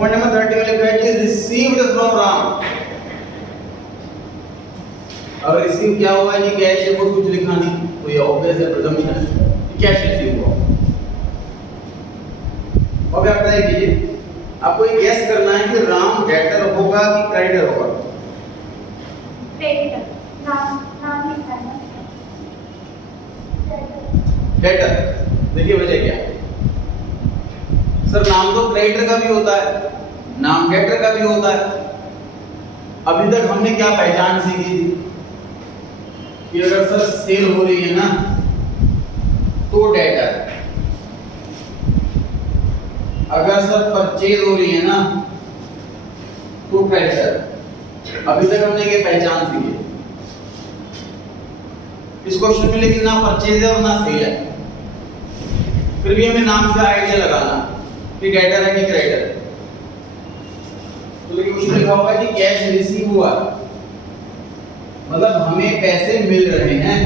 Point number 30 में लिखा है कि रिसीव्ड फ्रॉम राम। अब रिसीव क्या हुआ है जी, कैश है, वो कुछ लिखा नहीं, तो ये ऑब्वियस है, प्रिजम्पशन है कैश रिसीव हुआ। अब आप ट्राई कीजिए, आपको ये गेस करना है कि राम डेटर होगा कि क्रेडिटर होगा। क्रेडिटर, नाम लिखा है ना, डेटर। देखिए वजह क्या है सर, नाम तो क्रेडिटर का भी होता है, नाम डेटर का भी होता है। अभी तक हमने क्या पहचान सीखी थी कि अगर सर सेल हो रही है ना तो डेटर, अगर सर परचेज हो रही है ना तो क्रेडिटर। अभी तक हमने ये पहचान सीखी। इस क्वेश्चन में लेकिन ना परचेज है और ना सेल है, फिर भी हमें नाम से आइडिया लगाना कि डेटर है कि क्रेडिटर। तो लेकिन उसमें लिखा होगा कि कैश रिसीव हुआ, मतलब हमें पैसे मिल रहे हैं।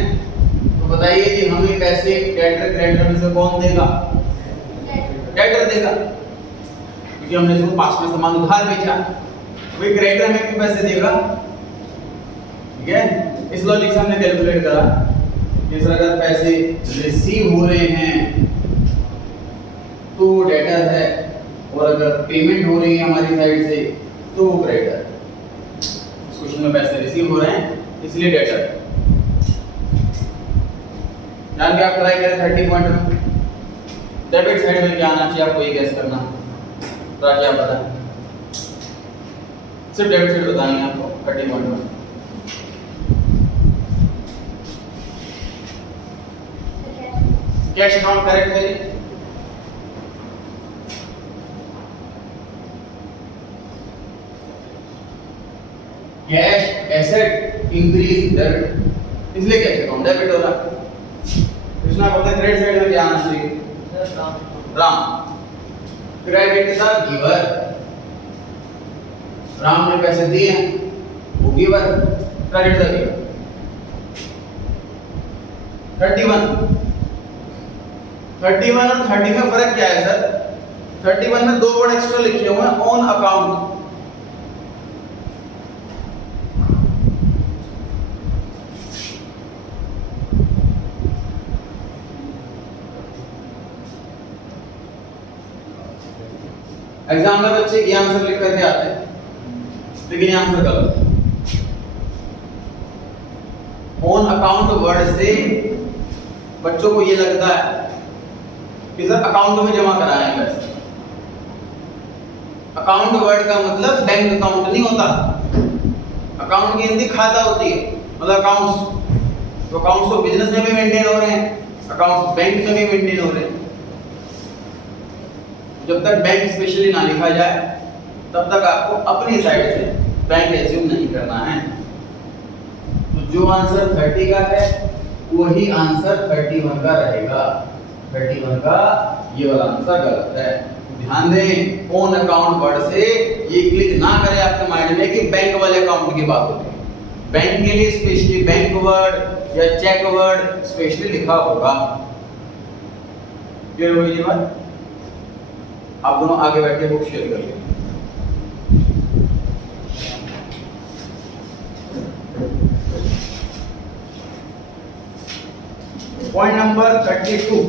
तो बताइए कि हमें पैसे डेटर क्रेडिटर में से कौन देगा? डेटर देगा, क्योंकि हमने इसको पास्ट में सामान उधार बेचा। वही क्रेडिटर हमें क्यों पैसे देगा? ठीक है, इस लॉजिक से हमने कैलकुलेट करा कि सर अगर पैसे रिसीव हो रहे हैं तो डेटर है, और अगर पेमेंट हो रही है हमारी साइड से तो वो क्रेडिटर। इस क्वेश्चन में पैसे रिसीव हो रहे हैं इसलिए डेटर। जान के आप ट्राई करें 30 पॉइंट में डेबिट साइड में क्या आना चाहिए, आपको ये गैस करना ताकि आप बताएं। सिर्फ डेबिट साइड बतानी है आपको 30 पॉइंट में। कैश अकाउंट करेक्ट करिए। कैश एसेट इंक्रीज डेबिट, इसलिए कैश अकाउंट डेबिट हो रहा है। कृष्णा बोलते हैं क्रेडिट साइड में क्या आना चाहिए? राम। क्रेडिट का गिवर, राम ने पैसे दिए हैं वो गिवर, क्रेडिट का गिवर। 31 और 30 में फर्क क्या है सर? 31 में दो वर्ड एक्स्ट्रा लिखे हुए हैं, ऑन अकाउंट। एग्जाम में बच्चे ये आंसर लिख करके आते हैं, लेकिन ये आंसर गलत है। ऑन अकाउंट वर्ड से बच्चों को ये लगता है कि सर अकाउंट में जमा कराए हैं पैसे। अकाउंट वर्ड का मतलब बैंक अकाउंट नहीं होता। अकाउंट की हिंदी खाता होती है, मतलब अकाउंट्स। तो अकाउंट्स तो बिजनेस में भी मेंटेन हो रहे हैं, अकाउंट्स बैंक में भी मेंटेन हो रहे हैं। जब तक बैंक स्पेशली ना लिखा जाए तब तक आपको अपनी साइड से बैंक एज्यूम नहीं करना है। तो जो आंसर 30 का है वही आंसर 31 का रहेगा। 31 का ये वाला आंसर गलत है। ध्यान दें, ऑन अकाउंट वर्ड से ये क्लिक ना करें आपके माइंड में कि बैंक वाले अकाउंट की बात होती है। बैंक के लिए स्पेशली बैंक वर्ड या चेक वर्ड स्पेशली लिखा होगा। क्लियर होगी ये बात? आप दोनों आगे बैठ के बुक शेयर कर लें। Point number 32,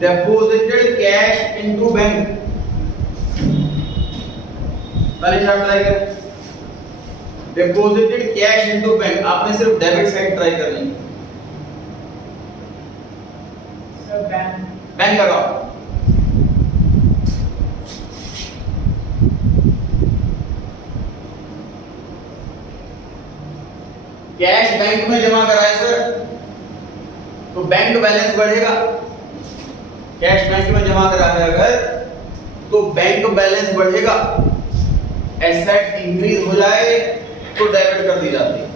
deposited cash into bank. पहले चार्ट ट्राई करें। डिपॉजिटेड कैश इनटू बैंक, आपने सिर्फ डेबिट साइड ट्राई करनी है। बैंक अकाउंट, कैश बैंक में जमा कराए सर तो बैंक बैलेंस बढ़ेगा। कैश बैंक में जमा कराए अगर तो बैंक बैलेंस बढ़ेगा। एसेट इंक्रीज हो जाए तो डेबिट कर दी जाती है,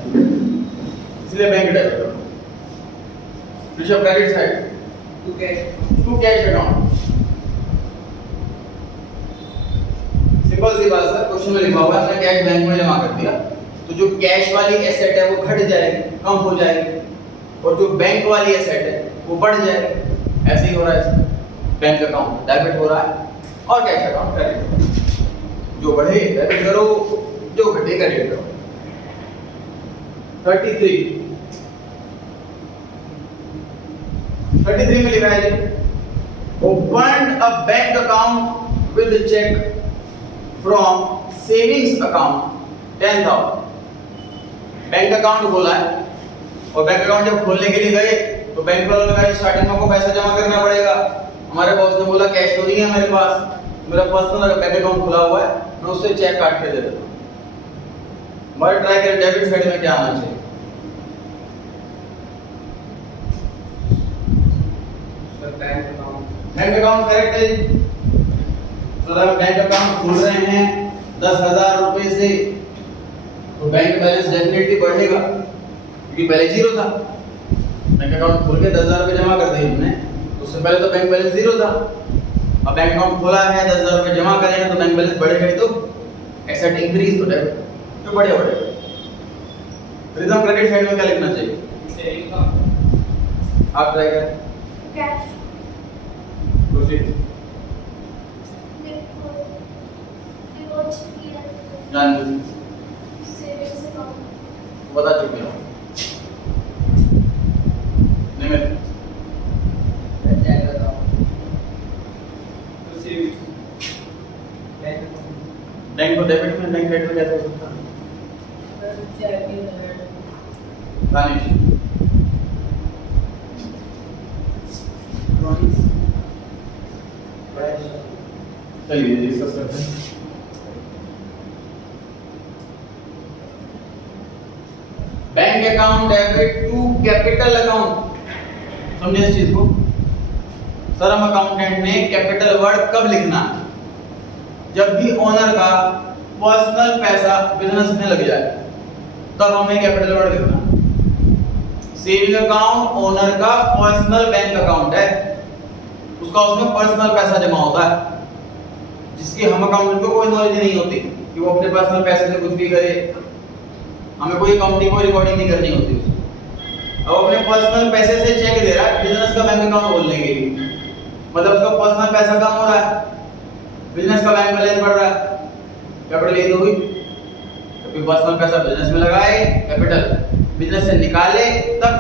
इसलिए बैंक डेबिट करो। Rishabh credit side to cash account. Simple सी बात सर, क्वेश्चन में लिखा हुआ है आपने कैश बैंक में जमा कर दिया तो जो कैश वाली एसेट है वो घट जाएगी, कम हो जाएगी, और जो बैंक वाली एसेट है वो बढ़ जाएगी। ऐसे ही हो रहा है। बैंक अकाउंट डेबिट हो रहा है और कैश अकाउंट क्रेडिट। जो बढ़े डेबिट करो, जो घटे क्रेडिट करो। 33 में लिखा है open a bank account with cheque from savings account 10,000। Bank account खोला है और बैंक अकाउंट जब खोलने के लिए गए तो बैंक वालों ने कहा स्टार्टिंग में आपको पैसा जमा करना पड़ेगा। हमारे बॉस ने बोला कैश तो नहीं है मेरे पास, मेरा पर्सनल बैंक अकाउंट खुला हुआ है, मैं उससे चेक काट के दे देता हूं। हमारे ट्राई करें डेबिट साइड में क्या आना चाहिए। बैंक अकाउंट करेक्ट है जी। तो अगर बैंक अकाउंट खोल रहे हैं 10,000 रुपए से तो बैंक बैलेंस डेफिनेटली बढ़ेगा क्योंकि पहले जीरो था। बैंक अकाउंट खोल के 10,000 रुपए जमा कर दिए हमने, उससे पहले तो बैंक बैलेंस जीरो था। अब बैंक अकाउंट खोला है 10,000 रुपए जमा करेंगे तो बैंक बैलेंस बढ़ेगा ही, तो एसेट इंक्रीज तो डेबिट तो बढ़ेगा। रिदम क्रेडिट साइड में क्या लिखना चाहिए? आप ट्राई करें। Cash proceed. जान सेविंग्स अकाउंट बता चुके हो नहीं मैं बैंक को डेबिट में बैंक क्रेडिट में कैसे हो सकता है? दानिश चलिए डिस्कस करते हैं। Bank account debit to capital account, समझे इस चीज को? सर हम अकाउंटेंट ने कैपिटल वर्ड कब लिखना? जब भी ओनर का पर्सनल पैसा बिजनेस में लग जाए तब हमें कैपिटल वर्ड लिखना। सेविंग अकाउंट ओनर का पर्सनल बैंक अकाउंट है, उसका उसमें पर्सनल पैसा जमा होता है, जिसकी हम अकाउंटेंट को कोई नॉलेज नहीं होती कि वो अपने पर्सनल पैसे से कुछ भी करे। हमें कोई अकाउंटिंग कोई रिकॉर्डिंग नहीं करनी होती उसको। अब अपने पर्सनल पैसे से चेक दे रहा है बिजनेस का बैंक अकाउंट खोलने के लिए, मतलब उसका पर्सनल पैसा कम हो रहा है, बिजनेस का बैंक बैलेंस बढ़ रहा है। कैपिटल ये तो हुई, क्योंकि पर्सनल पैसा बिजनेस में लगाए, कैपिटल बिजनेस से निकाले तब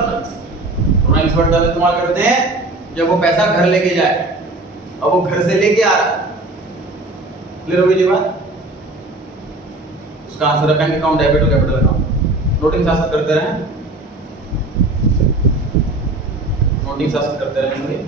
प्रोनाउंस वर्ड तब इस्तेमाल करते हैं जब वो पैसा घर लेके जाए। अब वो घर से लेके आ रहा है। क्लियर होगी जी बात? उसका आंसर है bank account debit to capital account. Noting साथ साथ करते रहें, नोटिंग साथ साथ करते रहेंगे।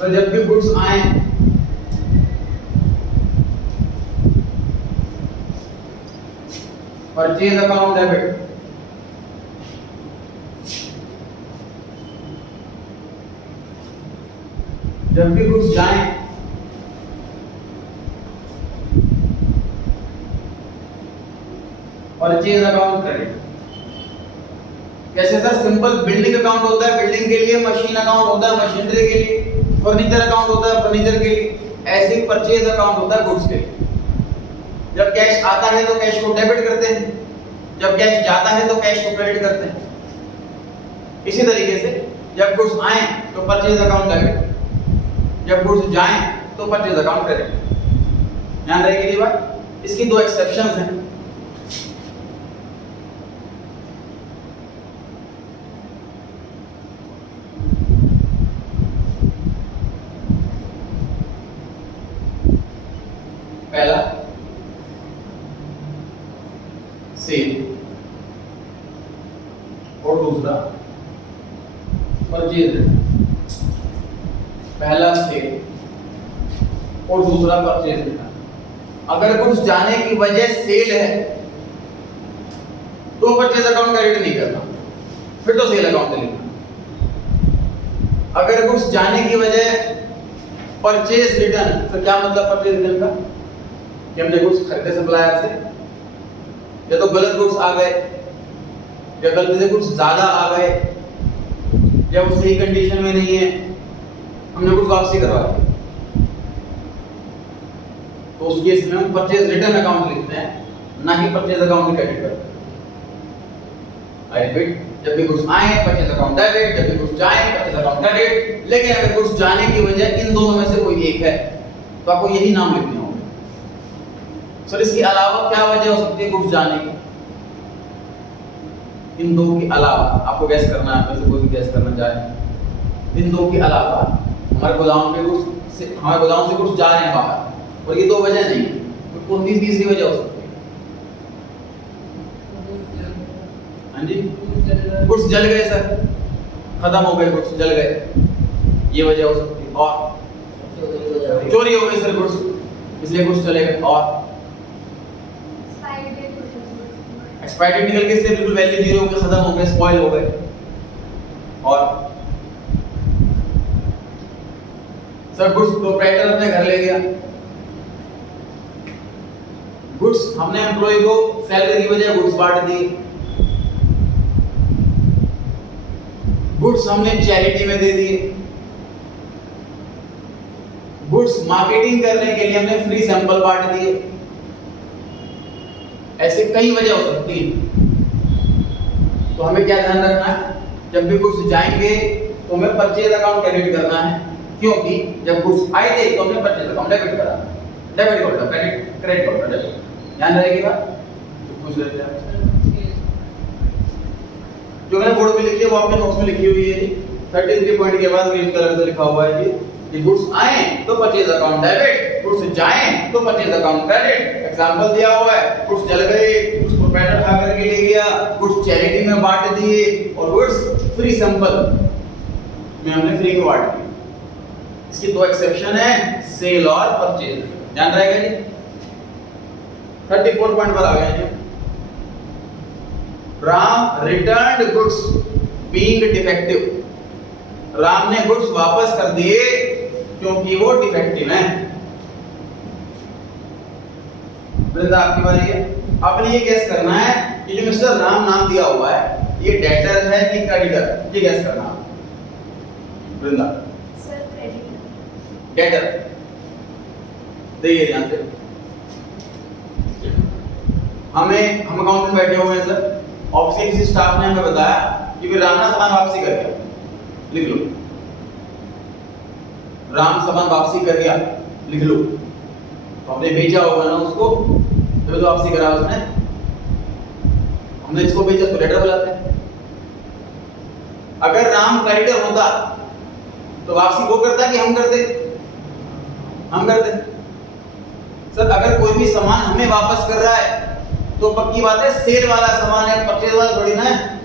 तो जब भी गुड्स आए परचेज अकाउंट डेबिट, जब भी गुड्स जाएं परचेज अकाउंट क्रेडिट। कैसे सर? सिंपल बिल्डिंग अकाउंट होता है बिल्डिंग के लिए, मशीन अकाउंट होता है मशीनरी के लिए, फर्नीचर अकाउंट होता है फर्नीचर के लिए, ऐसे ही परचेज अकाउंट होता है गुड्स के लिए। जब कैश आता है तो कैश को डेबिट करते हैं, जब कैश जाता है तो कैश को क्रेडिट करते हैं। इसी तरीके से जब गुड्स आए तो परचेज अकाउंट डेबिट, जब गुड्स जाएं तो परचेज अकाउंट क्रेडिट। ध्यान रखेगी ये बात। इसकी दो एक्सेप्शंस हैं। पहला सेल और दूसरा परचेज। पहला सेल और दूसरा परचेज। अगर गुड्स जाने की वजह सेल है तो परचेज अकाउंट क्रेडिट नहीं करना, फिर तो सेल अकाउंट लिखना। अगर गुड्स जाने की वजह परचेज रिटर्न, तो क्या मतलब परचेज रिटर्न का? कि हमने गुड्स खरीदे सप्लायर से, या तो गलत गुड्स आ गए या गलती से कुछ ज्यादा आ गए या वो सही कंडीशन में नहीं है, हमने कुछ वापसी करवा दी, तो उस केस में हम परचेज रिटर्न अकाउंट लिखते हैं, ना कि परचेज अकाउंट क्रेडिट करते हैं। आई रिपीट, जब भी कुछ आए परचेज अकाउंट डेबिट, जब भी कुछ जाए परचेज अकाउंट क्रेडिट। लेकिन अगर कुछ जाने की वजह इन दोनों में से कोई एक है तो आपको यही नाम लिखने होंगे। सर इसके अलावा क्या वजह हो सकती है कुछ जाने की? इन दो के अलावा आपको गैस करना है, वैसे कोई भी गैस करना चाहे। इन दो के अलावा हमारे गोदाम से कुछ जा रहे हैं बाहर और ये दो वजह नहीं, तो कौन सी तीसरी वजह हो सकती है? हाँ जी, कुछ जल गए सर, खत्म हो गए, कुछ जल गए, ये वजह हो सकती है। और चोरी हो गई सर कुछ, इसलिए कुछ चले गए। और एक्सपायरी डेट निकल के इसलिए बिल्कुल वैल्यू जीरो हो गई, खत्म हो गए, स्पॉइल हो गए। और सर गुड्स प्रोप्राइटर अपने घर ले गया, गुड्स हमने एम्प्लॉय को सैलरी की वजह गुड्स बांट दी, गुड्स हमने चैरिटी में दे दिए, गुड्स मार्केटिंग करने के लिए हमने फ्री सैंपल बांट दिए। ऐसे कई वजह हो सकती है। तो हमें क्या ध्यान रखना है, जब भी गुड्स जाएंगे तो हमें परचेज अकाउंट क्रेडिट करना है, क्योंकि जब गुड्स आए थे तो हमने परचेज अकाउंट डेबिट करा, डेबिट होता क्रेडिट, क्रेडिट होता डेबिट। ध्यान रहेगी बात? पूछ लेते हैं जो मैंने बोर्ड पे लिखी है वो आपने नोट्स में लिखी हुई है। 33 पॉइंट के बाद ग्रीन कलर से लिखा हुआ है कि गुड्स आए तो परचेज अकाउंट डेबिट, गुड्स जाएं तो परचेज अकाउंट क्रेडिट। एग्जांपल दिया हुआ है, गुड्स जल गए, गुड्स प्रोप्राइटर खा करके ले गया, गुड्स चैरिटी में बांट दिए, और गुड्स फ्री सैंपल में हमने फ्री में बांट दिए। इसकी दो एक्सेप्शन है, सेल और परचेज। ध्यान रहेगा जी। 34 पॉइंट पर आ गए जी। Ram returned goods being defective. Ram ने गुड्स वापस कर दिए क्योंकि वो डिफेक्टिव हैं। वृंदा आपकी बारी है। आपने ये गैस करना है कि जो मिस्टर राम नाम दिया हुआ है ये डेटर है कि क्रेडिटर, ये गैस करना है। वृंदा सर क्रेडिटर। डेटर देखिए ध्यान से, हम अकाउंट में बैठे हुए हैं सर, ऑफिस किसी स्टाफ ने हमें बताया कि भी राम ना सामान वापसी कर गया, लिख लो राम सामान वापसी कर गया, लिख लो। तो हमने बेचा होगा ना उसको, तो वापसी करा उसने, हमने इसको बेचा, उसको डेटर बुलाते हैं। अगर राम क्रेडिटर होता तो वापसी वो करता कि हम करते? हम करते। सर अगर कोई भी सामान हमें वापस कर रहा है तो पक्की बात है सेल वाला सामान है, परचेज वाला थोड़ी ना है।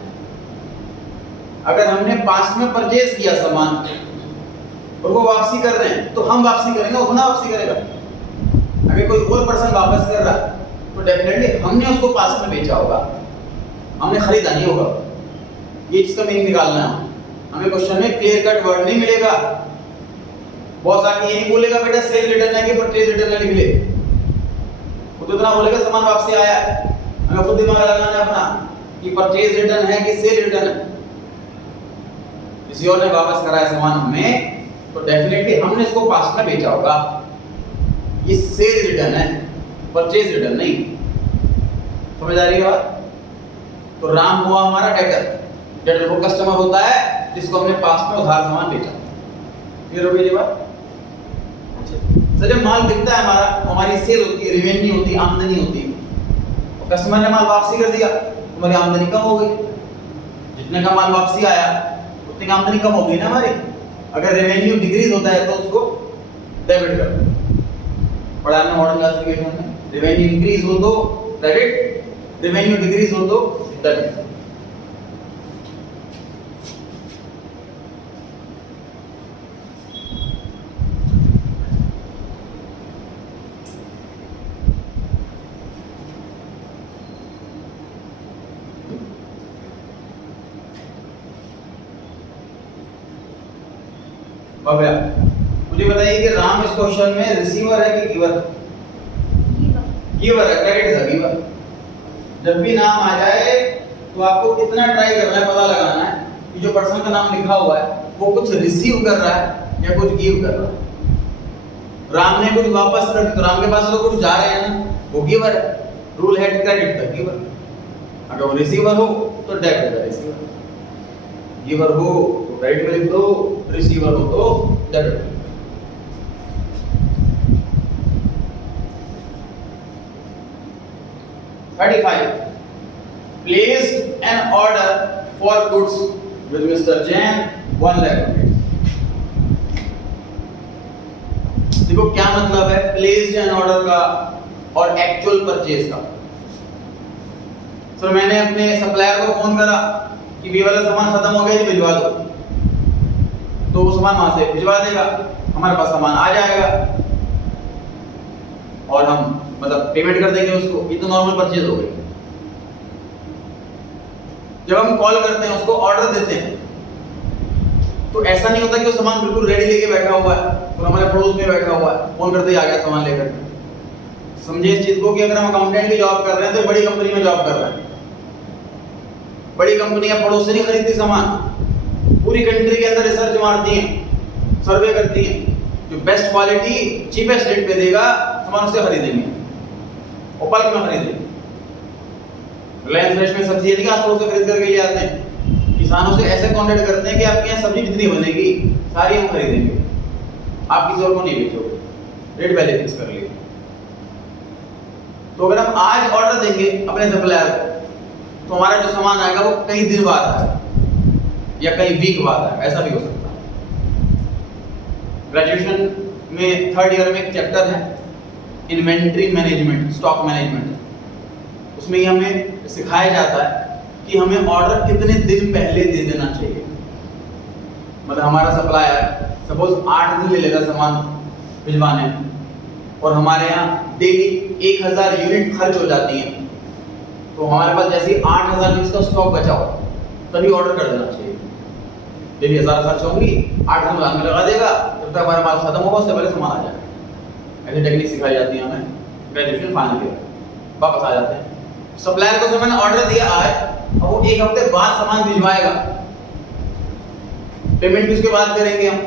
अगर हमने पास्ट में परचेज किया सामान और वो वापसी कर रहे हैं तो हम वापसी करेंगे, वो ना वापसी करेगा। अगर कोई और पर्सन वापस कर रहा तो डेफिनेटली हमने उसको पास्ट में बेचा होगा, हमने खरीदा नहीं होगा। ये इसका मीनिंग निकालना है हमें। क्वेश्चन में क्लियर कट वर्ड नहीं मिलेगा। बॉस आके ये नहीं बोलेगा बेटा सेल रिटर्न है कि परचेज रिटर्न है, लिख ले। वो तो इतना बोलेगा सामान वापसी आया है, हमें खुद दिमाग लगाना है अपना कि परचेज रिटर्न है कि सेल रिटर्न है। किसी और ने वापस कराया सामान हमें तो डेफिनेटली हमने इसको पास्ट में बेचा होगा। ये सेल रिटर्न है, परचेज रिटर्न नहीं। समझ आ रही है बात? तो राम हुआ हमारा डेटर। डेटर वो कस्टमर होता है जिसको हमने पास्ट में उधार सामान बेचा। क्लियर हो गई ये बात? सर जब माल बिकता है हमारा, हमारी सेल होती है, रेवेन्यू होती है, आमदनी होती है, और कस्टमर ने माल वापसी कर दिया, हमारी आमदनी कम हो गई। जितने का माल वापसी आया उतनी आमदनी कम हो गई ना हमारी। अगर रेवेन्यू डिक्रीज होता है तो उसको डेबिट कर दो। पढ़ा हमने मॉडल क्लासिफिकेशन में, रेवेन्यू इंक्रीज हो तो क्रेडिट, रेवेन्यू डिक्रीज हो तो डेबिट। भव्या मुझे बताइए कि राम इस क्वेश्चन में रिसीवर है कि गिवर? गिवर है, क्रेडिट है गिवर। जब भी नाम आ जाए तो आपको इतना ट्राई करना है, पता लगाना है कि जो पर्सन का नाम लिखा हुआ है वो कुछ रिसीव कर रहा है या कुछ गिव कर रहा है। राम ने कुछ वापस कर दिया तो राम के पास तो कुछ जा रहे हैं ना, वो गिवर है। रूल है क्रेडिट द गिवर। अगर वो रिसीवर हो तो डेबिट द रिसीवर, गिवर हो तो क्रेडिट में लिख दो, रिसीवर हो तो डेबिट में लिख दो। 35. Placed an order for goods with Mr. Jain 1 lakh rupees. देखो क्या मतलब है प्लेस्ड एन ऑर्डर का और एक्चुअल परचेज का। सर मैंने अपने सप्लायर को फोन करा कि ये वाला सामान खत्म हो गया जी भिजवा दो, तो वो सामान वहां से भिजवा देगा, हमारे पास सामान आ जाएगा और हम मतलब पेमेंट कर देंगे उसको। ये तो नॉर्मल परचेज हो गई। जब हम कॉल करते हैं उसको ऑर्डर देते हैं तो ऐसा नहीं होता कि वो सामान बिल्कुल रेडी लेके बैठा हुआ है और हमारे पड़ोस में बैठा हुआ है, फोन करते ही आ गया सामान लेकर। समझे इस चीज को कि अगर हम अकाउंटेंट की जॉब कर रहे हैं तो बड़ी कंपनी में जॉब कर रहे हैं। बड़ी कंपनियां पड़ोस से नहीं खरीदती सामान, पूरी कंट्री के अंदर रिसर्च मारती हैं, सर्वे करती हैं, जो बेस्ट क्वालिटी चीपेस्ट रेट पे देगा सामान उससे खरीदेंगे और बल्क में खरीदेंगे। रिलायंस फ्रेश में सब्जी नहीं आस पड़ोस से खरीद करके ले आते हैं। किसानों से ऐसे कॉन्टेक्ट करते हैं कि आपके यहाँ सब्जी जितनी बनेगी सारी हम खरीदेंगे, आप किसी और को नहीं बेचोगे, रेट पहले फिक्स कर लिए। तो अगर हम आज ऑर्डर देंगे अपने सप्लायर को तो हमारा जो सामान आएगा वो कई दिन बाद आएगा या कई वीक बाद आएगा, ऐसा भी हो सकता है। ग्रेजुएशन में 3rd ईयर में एक चैप्टर है इन्वेंट्री मैनेजमेंट, स्टॉक मैनेजमेंट। उसमें ये हमें सिखाया जाता है कि हमें ऑर्डर कितने दिन पहले दे देना चाहिए। मतलब हमारा सप्लायर सपोज 8 दिन ले लेगा सामान भिजवाने और हमारे यहाँ डेली 1000 यूनिट खर्च हो जाती हैं, तो हमारे पास जैसे 8000 यूनिट का स्टॉक बचा हो तभी ऑर्डर कर देना चाहिए। डेली 1000 खर्च होंगी, 8 दिन बाद में लगा देगा, जब तक हमारा माल खत्म होगा उससे पहले सामान आ जाएगा। ऐसी टेक्निक सिखाई जाती है हमें ग्रेजुएशन फाइनल ईयर, वापस आ जाते हैं। सप्लायर को मैंने ऑर्डर दिया आज, अब वो 1 हफ्ते बाद सामान भिजवाएगा, पेमेंट भी उसके बाद करेंगे हम।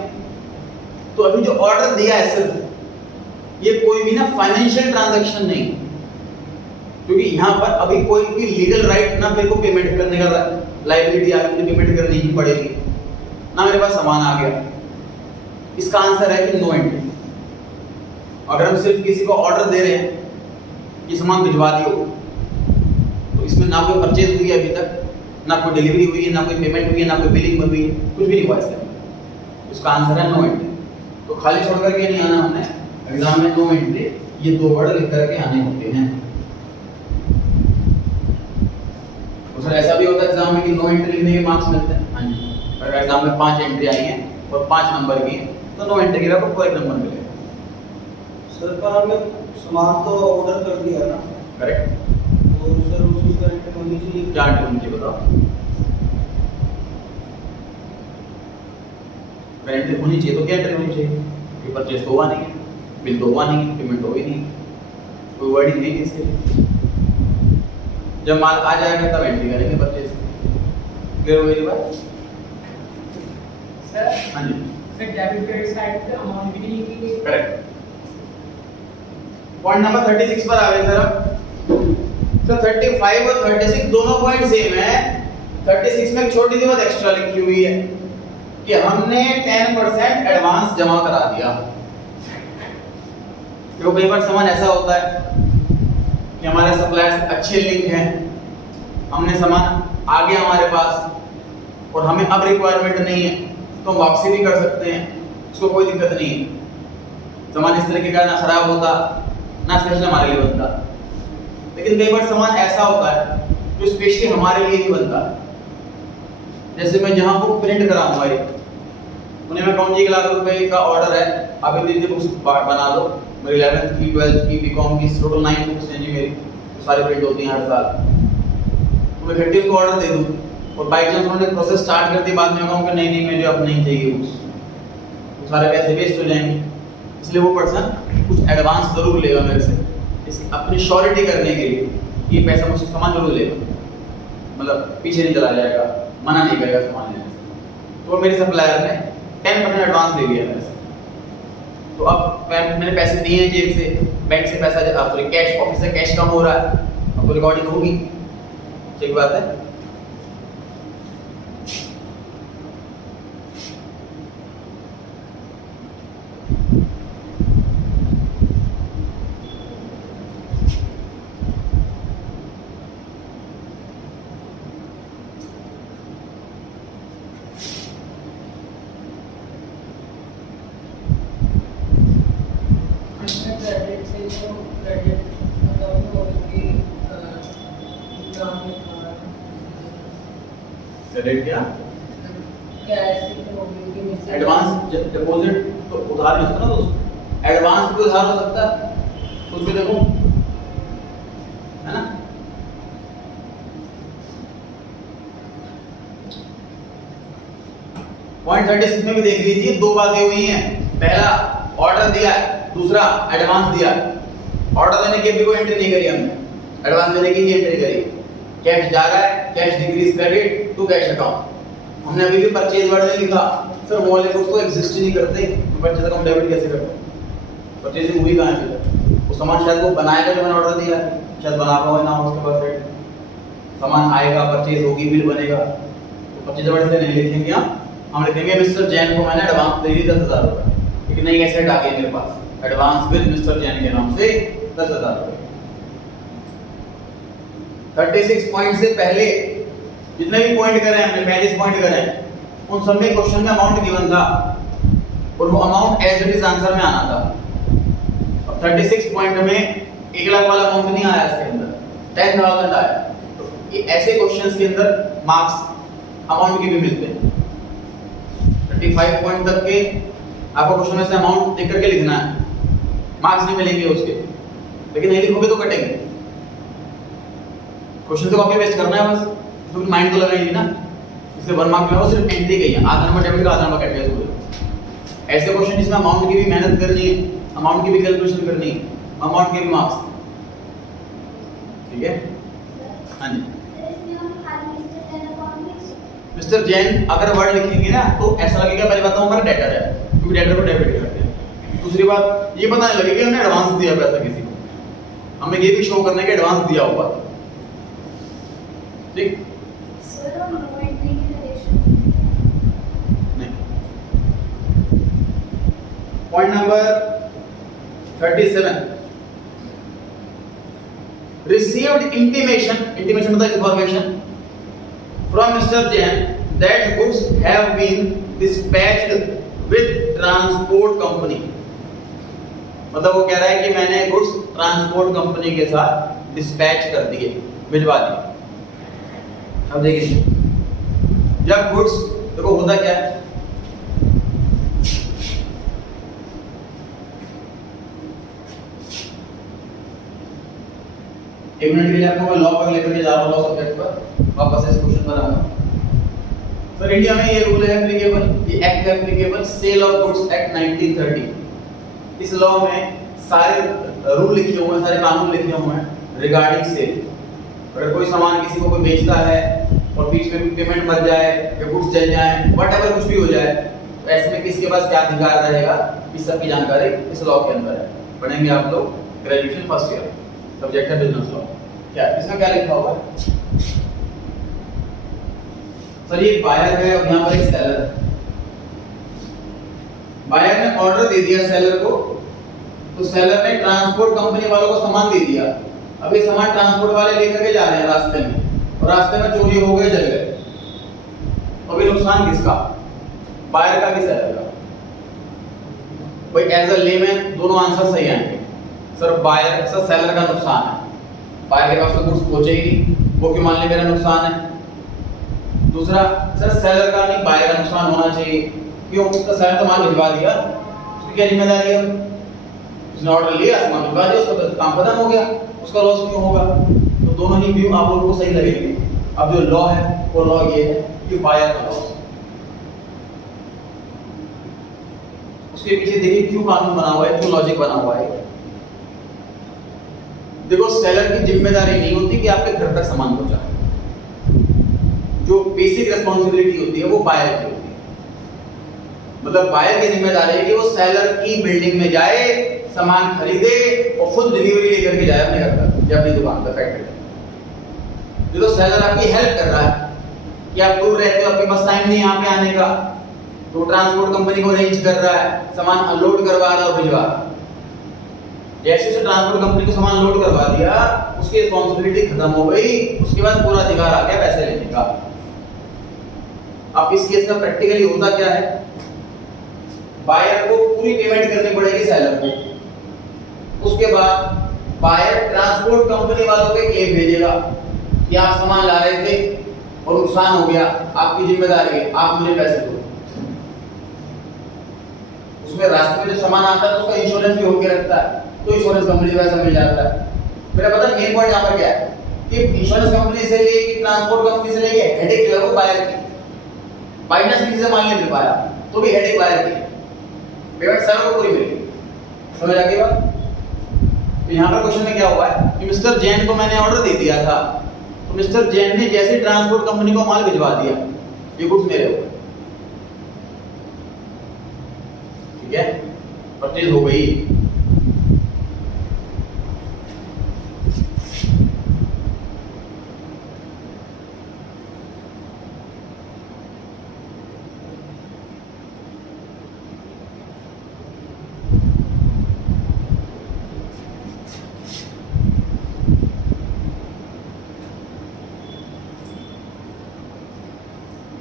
तो अभी जो ऑर्डर दिया है सिर्फ ये कोई भी ना फाइनेंशियल ट्रांजैक्शन नहीं, क्योंकि यहाँ पर अभी कोई भी लीगल राइट ना मेरे को पेमेंट करने का लायबिलिटी आ गई, पेमेंट करनी ही पड़ेगी, ना मेरे पास सामान आ गया। इसका आंसर है कि नो एंट्री। अगर हम सिर्फ किसी को ऑर्डर दे रहे हैं कि सामान भिजवा दियो, तो इसमें ना कोई परचेज हुई है अभी तक, ना कोई डिलीवरी हुई है, ना कोई पेमेंट हुई है, ना कोई बिलिंग हुई है, कुछ भी नहीं हुआ इसके अंदर। उसका आंसर है नो एंट्री। तो खाली छोड़ करके नहीं आना, हमने एग्जाम में नो एंट्री ये 2 वर्ड लिख करके आने होते हैं। तो सर ऐसा भी होता है एग्जाम में कि नो एंट्री लिखने के मार्क्स मिलते हैं। हाँ जी, अगर एग्जाम में 5 एंट्री आई हैं और 5 नंबर की तो नो एंट्री के आपको 1 नंबर मिलेगा। सर पर हमने सामान तो ऑर्डर कर दिया ना, करेक्ट। तो सर उसकी गारंटी होनी चाहिए। क्या एंट्री मुझे बताओ, गारंटी होनी चाहिए तो क्या एंट्री होनी चाहिए? ये परचेज तो हुआ नहीं है, बिल तो हुआ नहीं है, पेमेंट तो हुई नहीं, कोई वर्ड ही नहीं है इसके लिए। जब माल आ जाएगा तब एंट्री करेंगे परचेज। क्लियर हो गई बात? सर हाँ जी, सर डेबिट क्रेडिट साइड पे अमाउंट भी नहीं लिखी गई। करेक्ट। पॉइंट नंबर 36 पर आ गए सर हम। तो 35 और 36 दोनों पॉइंट सेम है। 36 में एक छोटी सी बात एक्स्ट्रा लिखी हुई है कि हमने 10% एडवांस जमा करा दिया। तो कई बार सामान ऐसा होता है कि हमारे सप्लायर से अच्छे लिंक हैं, हमने सामान आ गया हमारे पास और हमें अब रिक्वायरमेंट नहीं है तो हम वापसी भी कर सकते हैं, उसको कोई दिक्कत नहीं है। सामान इस तरीके का ना खराब होता ना स्पेशल हमारे लिए बनता। लेकिन कई बार सामान ऐसा होता है जो स्पेशली हमारे लिए ही बनता है। जैसे मैं जहाँ बुक प्रिंट कराऊंगा, उन्हें मैं कहूँ 1 लाख रुपए का ऑर्डर है, अभी दीजिए बुक्स बना दो। मेरी 11th की 12th की बीकॉम की टोटल 9 बुक्स हैं जी मेरी, तो सारी प्रिंट होती हैं हर साल। तो मैं 30 को ऑर्डर दे दूँ और बाई चांस उन्होंने प्रोसेस स्टार्ट कर दी, बाद में कहूँ कि नहीं मुझे अब नहीं चाहिए बुक्स, तो सारे पैसे वेस्ट हो जाएंगे। इसलिए वो पर्सन कुछ एडवांस जरूर लेगा मेरे से, अपनी श्योरिटी करने के लिए ये पैसा मुझसे सामान जरूर लेगा। मतलब पीछे नहीं चला जाएगा, मना नहीं करेगा सामान लेने से। तो मेरे सप्लायर ने 10% एडवांस दे दिया मेरे से। तो अब मैंने पैसे दिए हैं जेब से, बैंक से पैसा, सॉरी कैश, ऑफिस से कैश कम हो रहा है, अब तो रिकॉर्डिंग होगी, ठीक बात है। क्रेडिट से तो क्रेडिट मतलब वो कि काम क्रेडिट क्या? कैश तो होगी कि मिस एडवांस डिपॉजिट तो उधार नहीं होता ना दोस्त, एडवांस भी उधार हो सकता है, कुछ भी देखो, है ना। पॉइंट 36 में भी देख लीजिए, दो बातें हुई हैं, पहला ऑर्डर दिया है, दूसरा एडवांस दिया है। ऑर्डर देने की भी कोई एंट्री नहीं करी हमने, एडवांस देने की ही एंट्री करी। कैश जा रहा है, cash decrease credit to cash account. हमने अभी भी परचेज वर्ड नहीं लिखा, सर वो वाले गुड्स तो एग्जिस्ट ही नहीं करते, तो परचेज अकाउंट डेबिट कैसे करते? परचेजिंग हुई कहां है? वो सामान शायद वो बनाएगा जो मैंने ऑर्डर दिया है, शायद बना पाओ ना उसके पास रेट, सामान आएगा, परचेज होगी, बिल बनेगा, तो परचेज वर्ड से नहीं लिखेंगे हम लिखेंगे मिस्टर जैन को मैंने एडवांस दे दी 10,000 रुपए, लेकिन नहीं एसेट आ गई मेरे पास, एडवांस बिल मिस्टर जैन के नाम से 10,000 रुपए। 36 पॉइंट से पहले जितने भी पॉइंट करे हमने, 35 पॉइंट करे, उन सब में क्वेश्चन में अमाउंट गिवन था और वो amount as it is answer में आना था। अब 36 पॉइंट में 1 लाख वाला अमाउंट नहीं आया, इसके अंदर 10,000 आया। तो ये ऐसे क्वेश्चंस के अंदर मार्क्स अमाउंट के भी मिलते हैं। 35 पॉइंट तक के आपको क्वेश्चन में से अमाउंट देख करके लिखना है, मार्क्स नहीं मिलेंगे उसके, लेकिन नहीं लिखोगे तो कटेंगे। क्वेश्चन से कॉपी पेस्ट करना है बस, तो माइंड तो लगाएंगे ना, इससे 1 मार्क में वो सिर्फ एंट्री गई है, आधा नंबर डेबिट का, आधा नंबर क्रेडिट का। ऐसे क्वेश्चन जिसमें अमाउंट की भी मेहनत करनी है, अमाउंट की भी कैलकुलेशन करनी है, अमाउंट के भी मार्क्स, ठीक है। हाँ जी, मिस्टर जैन अगर वर्ड लिखेंगे ना तो ऐसा लगेगा, पहली बात तो हमारा डेटर है, क्योंकि डेटर को डेबिट करते हैं। दूसरी बात ये पता नहीं लगेगा हमने एडवांस दिया पैसा किसी को, हमें ये भी शो करना है कि एडवांस दिया हुआ, ठीक। सर और नो एंट्री की नरेशन नहीं। Point number 37, received intimation, intimation मतलब information from Mr. Jain that goods have been dispatched with transport company। मतलब वो कह रहा है कि मैंने गुड्स ट्रांसपोर्ट कंपनी के साथ डिस्पैच कर दिए, भिजवा दिए। अब देखिए, जब गुड्स, देखो होता क्या है, एक मिनट के लिए आपको मैं लॉ पर लेकर के जा रहा हूँ, लॉ सब्जेक्ट पर वापस इस क्वेश्चन पर आऊंगा। सर इंडिया में ये रूल है एप्लीकेबल, ये एक्ट है applicable, sale of goods act 1930। इस लॉ में सारे रूल लिखे हुए हैं, सारे कानून लिखे हुए हैं रिगार्डिंग सेल। अगर कोई सामान किसी को कोई बेचता है और बीच में पेमेंट मर जाए या गुड्स जल जाए, व्हाटएवर कुछ भी हो जाए, तो ऐसे में किसके पास क्या अधिकार रहेगा, इस सब की जानकारी इस लॉ के अंदर है। पढ़ेंगे आप लोग ग्रेजुएशन फर्स्ट ईयर, सब्जेक्ट है बिजनेस लॉ। क्या इसमें क्या लिखा हुआ है? सर ये बायर है और यहाँ पर एक सेलर है। बायर ने ऑर्डर दे दिया सेलर को, तो सेलर ने ट्रांसपोर्ट कंपनी वालों को सामान दे दिया। अब ये सामान ट्रांसपोर्ट वाले लेकर के जा रहे हैं रास्ते में, और रास्ते में चोरी हो गए, जल गए। अभी नुकसान किसका? बायर का कि सेलर का? भाई एज अ लेमैन दोनों आंसर सही आएंगे। सर बायर, सर सेलर का नुकसान है, बायर के पास तो गुड्स पहुंचे ही नहीं, वो क्यों मान ले मेरा नुकसान है। दूसरा, सर सेलर का नहीं बायर का नुकसान होना चाहिए, क्यों? उसका सेलर तो माल भिजवा दिया, उसकी क्या जिम्मेदारी है? उसने ऑर्डर लिया, सामान भिजवा दिया, उसका काम खत्म हो गया, उसका लॉस क्यों होगा? तो दोनों ही व्यू आप लोगों को सही लगेंगे। अब जो लॉ है वो लॉ ये है कि बायर का लॉस, उसके पीछे देखिए क्यों कानून बना हुआ है, क्यों लॉजिक बना हुआ है। देखो सेलर की जिम्मेदारी नहीं होती कि आपके घर तक सामान पहुंचाए, बेसिक रिस्पॉन्सिबिलिटी होती है वो बायर की होती है। मतलब बायर की जिम्मेदारी है कि वो सेलर की बिल्डिंग में जाए, सामान खरीदे और खुद डिलीवरी लेकर के जाए अपने घर तक या अपनी दुकान पर, फैक्ट्री तक। ये तो सेलर आपकी हेल्प कर रहा है कि आप दूर रहते हो, आपके पास टाइम नहीं यहाँ पे आने का, तो ट्रांसपोर्ट कंपनी को अरेंज कर रहा है, सामान अनलोड करवा रहा है और भिजवा रहा है। जैसे उसे ट्रांसपोर्ट कंपनी को सामान लोड करवा दिया, उसकी रिस्पॉन्सिबिलिटी खत्म हो गई, उसके बाद पूरा अधिकार आ गया पैसे लेने का। अब इस केस में प्रैक्टिकली होता क्या है, बायर को पूरी पेमेंट करनी पड़ेगी सेलर को। उसके बाद बायर ट्रांसपोर्ट कंपनी वालों पे क्लेम भेजेगा कि आप सामान ला रहे थे और नुकसान हो गया, आपकी जिम्मेदारी है, आप मुझे पैसे दो। उसमें रास्ते में जो सामान आता है तो उसका इंश्योरेंस भी होके रखता है, तो इंश्योरेंस कंपनी से पैसा मिल जाता है। मेरा पता मेन पॉइंट यहाँ पर क्या है कि इंश्योरेंस कंपनी से लेके ट्रांसपोर्ट कंपनी से लेके हेडेक जो है वो बायर की। बाइनेंस किसी से माल नहीं मिल पाया तो भी हेडेक बायर की, पेमेंट सेलर को पूरी मिलेगी। समझ आ गई बात? तो यहाँ पर क्वेश्चन में क्या हुआ है कि मिस्टर जैन को मैंने ऑर्डर दे दिया था, तो मिस्टर जैन ने जैसे ट्रांसपोर्ट कंपनी को माल भिजवा दिया, ये गुड्स मेरे हो, ठीक है, परचेज हो गई।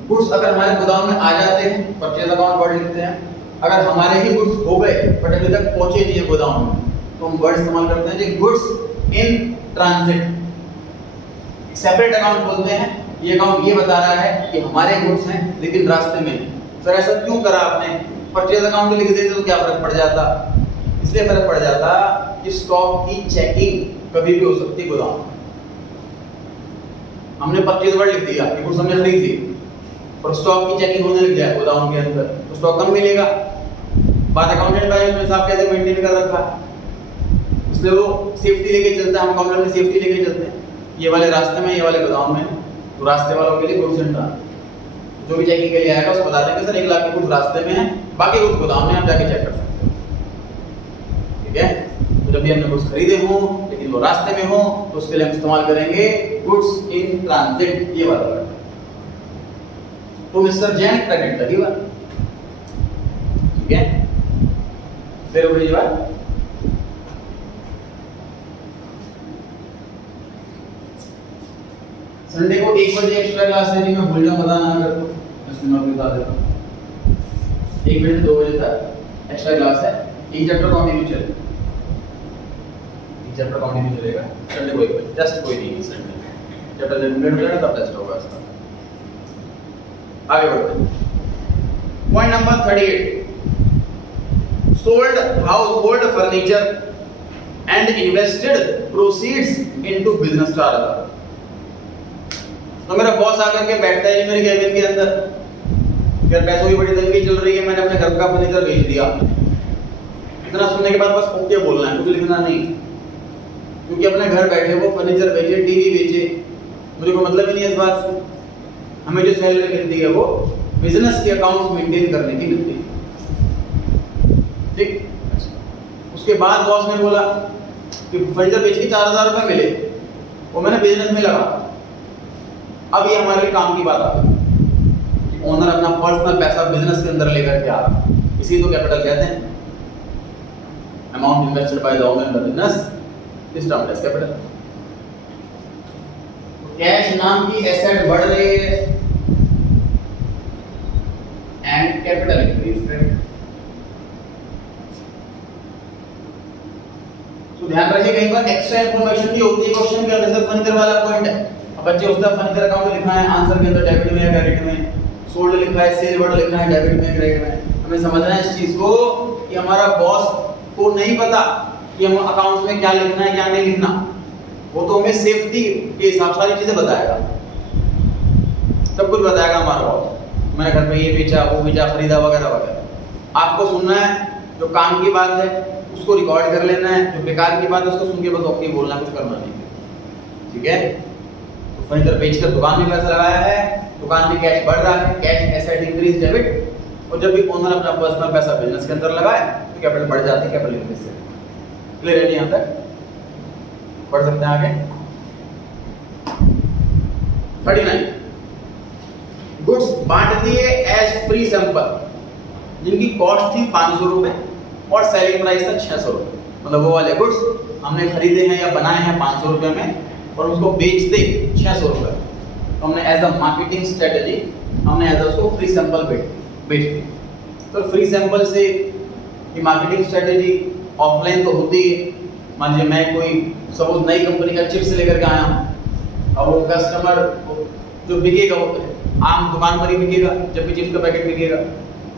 गुड्स अगर हमारे गोदाम में आ जाते हैं, परचेज अकाउंट वर्ड लिखते हैं। अगर हमारे ही गुड्स हो गए बट अभी तक पहुंचे नहीं है गोदाम में, तो हम वर्ड इस्तेमाल करते हैं जो goods in transit. Separate account बोलते हैं। ये अकाउंट ये बता रहा है कि हमारे गुड्स हैं लेकिन रास्ते में हैं। सर ऐसा क्यों करा आपने? परचेज अकाउंट लिख देते तो क्या फर्क पड़ जाता? इसलिए फर्क पड़ जाता कि स्टॉक की चेकिंग कभी भी हो सकती है गोदाम में। हमने परचेज वर्ड लिख दिया कि गुड्स हमने खरीद ली और स्टॉक की चेकिंग होने लग जाए गोदाम के अंदर, तो स्टॉक कम मिलेगा। बात अकाउंटेंट भाई ने साहब कैसे मेंटेन कर रखा है, इसलिए वो सेफ्टी लेके चलता है। हम अकाउंटेंट में सेफ्टी लेके चलते हैं, ये वाले रास्ते में, ये वाले गोदाम में, तो रास्ते वालों के लिए गुड्स इन ट्रांजिट। जो भी चेकिंग के लिए आएगा उसको बता देंगे सर 1 लाख के गुड्स रास्ते में है, बाकी गुड्स गोदाम में, आप जाके चेक कर सकते हो, ठीक है। तो जब भी हमने गुड्स खरीदे हों लेकिन वो रास्ते में हो तो उसके लिए हम इस्तेमाल करेंगे गुड्स इन ट्रांजिट, ये वाला वर्ड। तो मिस्टर जैन क्रेडिट लगी बात, ठीक है। फिर वही बात, संडे को 1 बजे एक्स्ट्रा क्लास है, मैं भूल जाऊं बताना अगर तो मैं बता देता हूं। 1 बजे से 2 बजे तक एक्स्ट्रा क्लास है। एक चैप्टर कंटिन्यू चलेगा, एक चैप्टर कंटिन्यू चलेगा संडे को 1 बजे, टेस्ट कोई नहीं संडे, चैप्टर जब कंप्लीट हो जाएगा तब टेस्ट होगा इसका। आगे बढ़ते हैं। Point number 38, sold household furniture and invested proceeds into business transfer. तो मेरा बॉस आकर के बैठता है मेरे कैबिन के अंदर, यार पैसों की बड़ी तंगी चल रही है, मैंने अपने घर का फर्नीचर बेच दिया। इतना सुनने के बाद बस ओके बोलना है, कुछ लिखना नहीं, क्योंकि अपने घर बैठे वो फर्नीचर बेचे, टीवी बेचे, मुझे कोई मतलब ही नहीं है इस बात से। हमें जो सैलरी मिलती है वो बिजनेस के अकाउंट्स मेंटेन करने की मिलती है, ठीक। उसके बाद बॉस ने बोला कि फर्नीचर बेच के 4000 रुपए मिले, वो मैंने बिजनेस में लगा। अब ये हमारे लिए काम की बात आ गई कि ओनर अपना पर्सनल पैसा बिजनेस के अंदर लेकर के आ रहा है, इसी को कैपिटल कहते हैं। Amount invested by the owner in the business is termed as capital. Cash नाम की एसेट बढ़ रही है एंड कैपिटल इंक्रीज, तो ध्यान रखिए कहीं पर एक्स्ट्रा इंफॉर्मेशन भी होती है क्वेश्चन के अंदर। फर्नीचर वाला पॉइंट है, अब बच्चे उसका फर्नीचर अकाउंट लिखा है आंसर के अंदर डेबिट में या क्रेडिट में, सोल्ड लिखा है, सेल वर्ड लिखा है डेबिट में क्रेडिट में। हमें समझना है इस चीज को कि हमारा बॉस को नहीं पता कि हम अकाउंट्स में क्या लिखना है क्या नहीं लिखना, वो तो हमें सेफ्टी के हिसाब से सारी चीजें बताएगा, सब कुछ बताएगा हमारा बॉस। मैंने घर पे ये बेचा, वो बेचा, खरीदा, वगैरह वगैरह। आपको सुनना है, जो काम की बात है उसको रिकॉर्ड कर लेना है, जो बेकार की बात है उसको सुन के बस ओके बोलना, कुछ करना नहीं, ठीक है। फर्नीचर बेचकर दुकान में पैसा लगाया है, दुकान में कैश बढ़ रहा है, कैश एसेट इंक्रीज डेबिट, और जब भी ओनर अपना पर्सनल पैसा बिजनेस के अंदर लगाए तो कैपिटल बढ़ जाती है, कैपिटल इंक्रीज से। क्लियर है यहाँ तक? पढ़ सकते हैं आगे। 39 गुड्स बांट दिए एज फ्री सैंपल, जिनकी कॉस्ट थी 500 रुपए और सेलिंग प्राइस था 600 रुपए। मतलब वो वाले गुड्स हमने खरीदे हैं या बनाए हैं 500 रुपए में और उसको बेचते 600 रुपए, तो हमने एज अ मार्केटिंग स्ट्रेटेजी हमने एज उसको फ्री सैंपल बेच दी। तो फ्री सैंपल से ये मार्केटिंग स्ट्रेटेजी ऑफलाइन तो होती है। मान लीजिए मैं कोई सपोज नई कंपनी का चिप्स लेकर के आया हूँ, अब वो कस्टमर जो बिकेगा वो आम दुकान पर ही बिकेगा, जब भी चिप्स का पैकेट बिकेगा।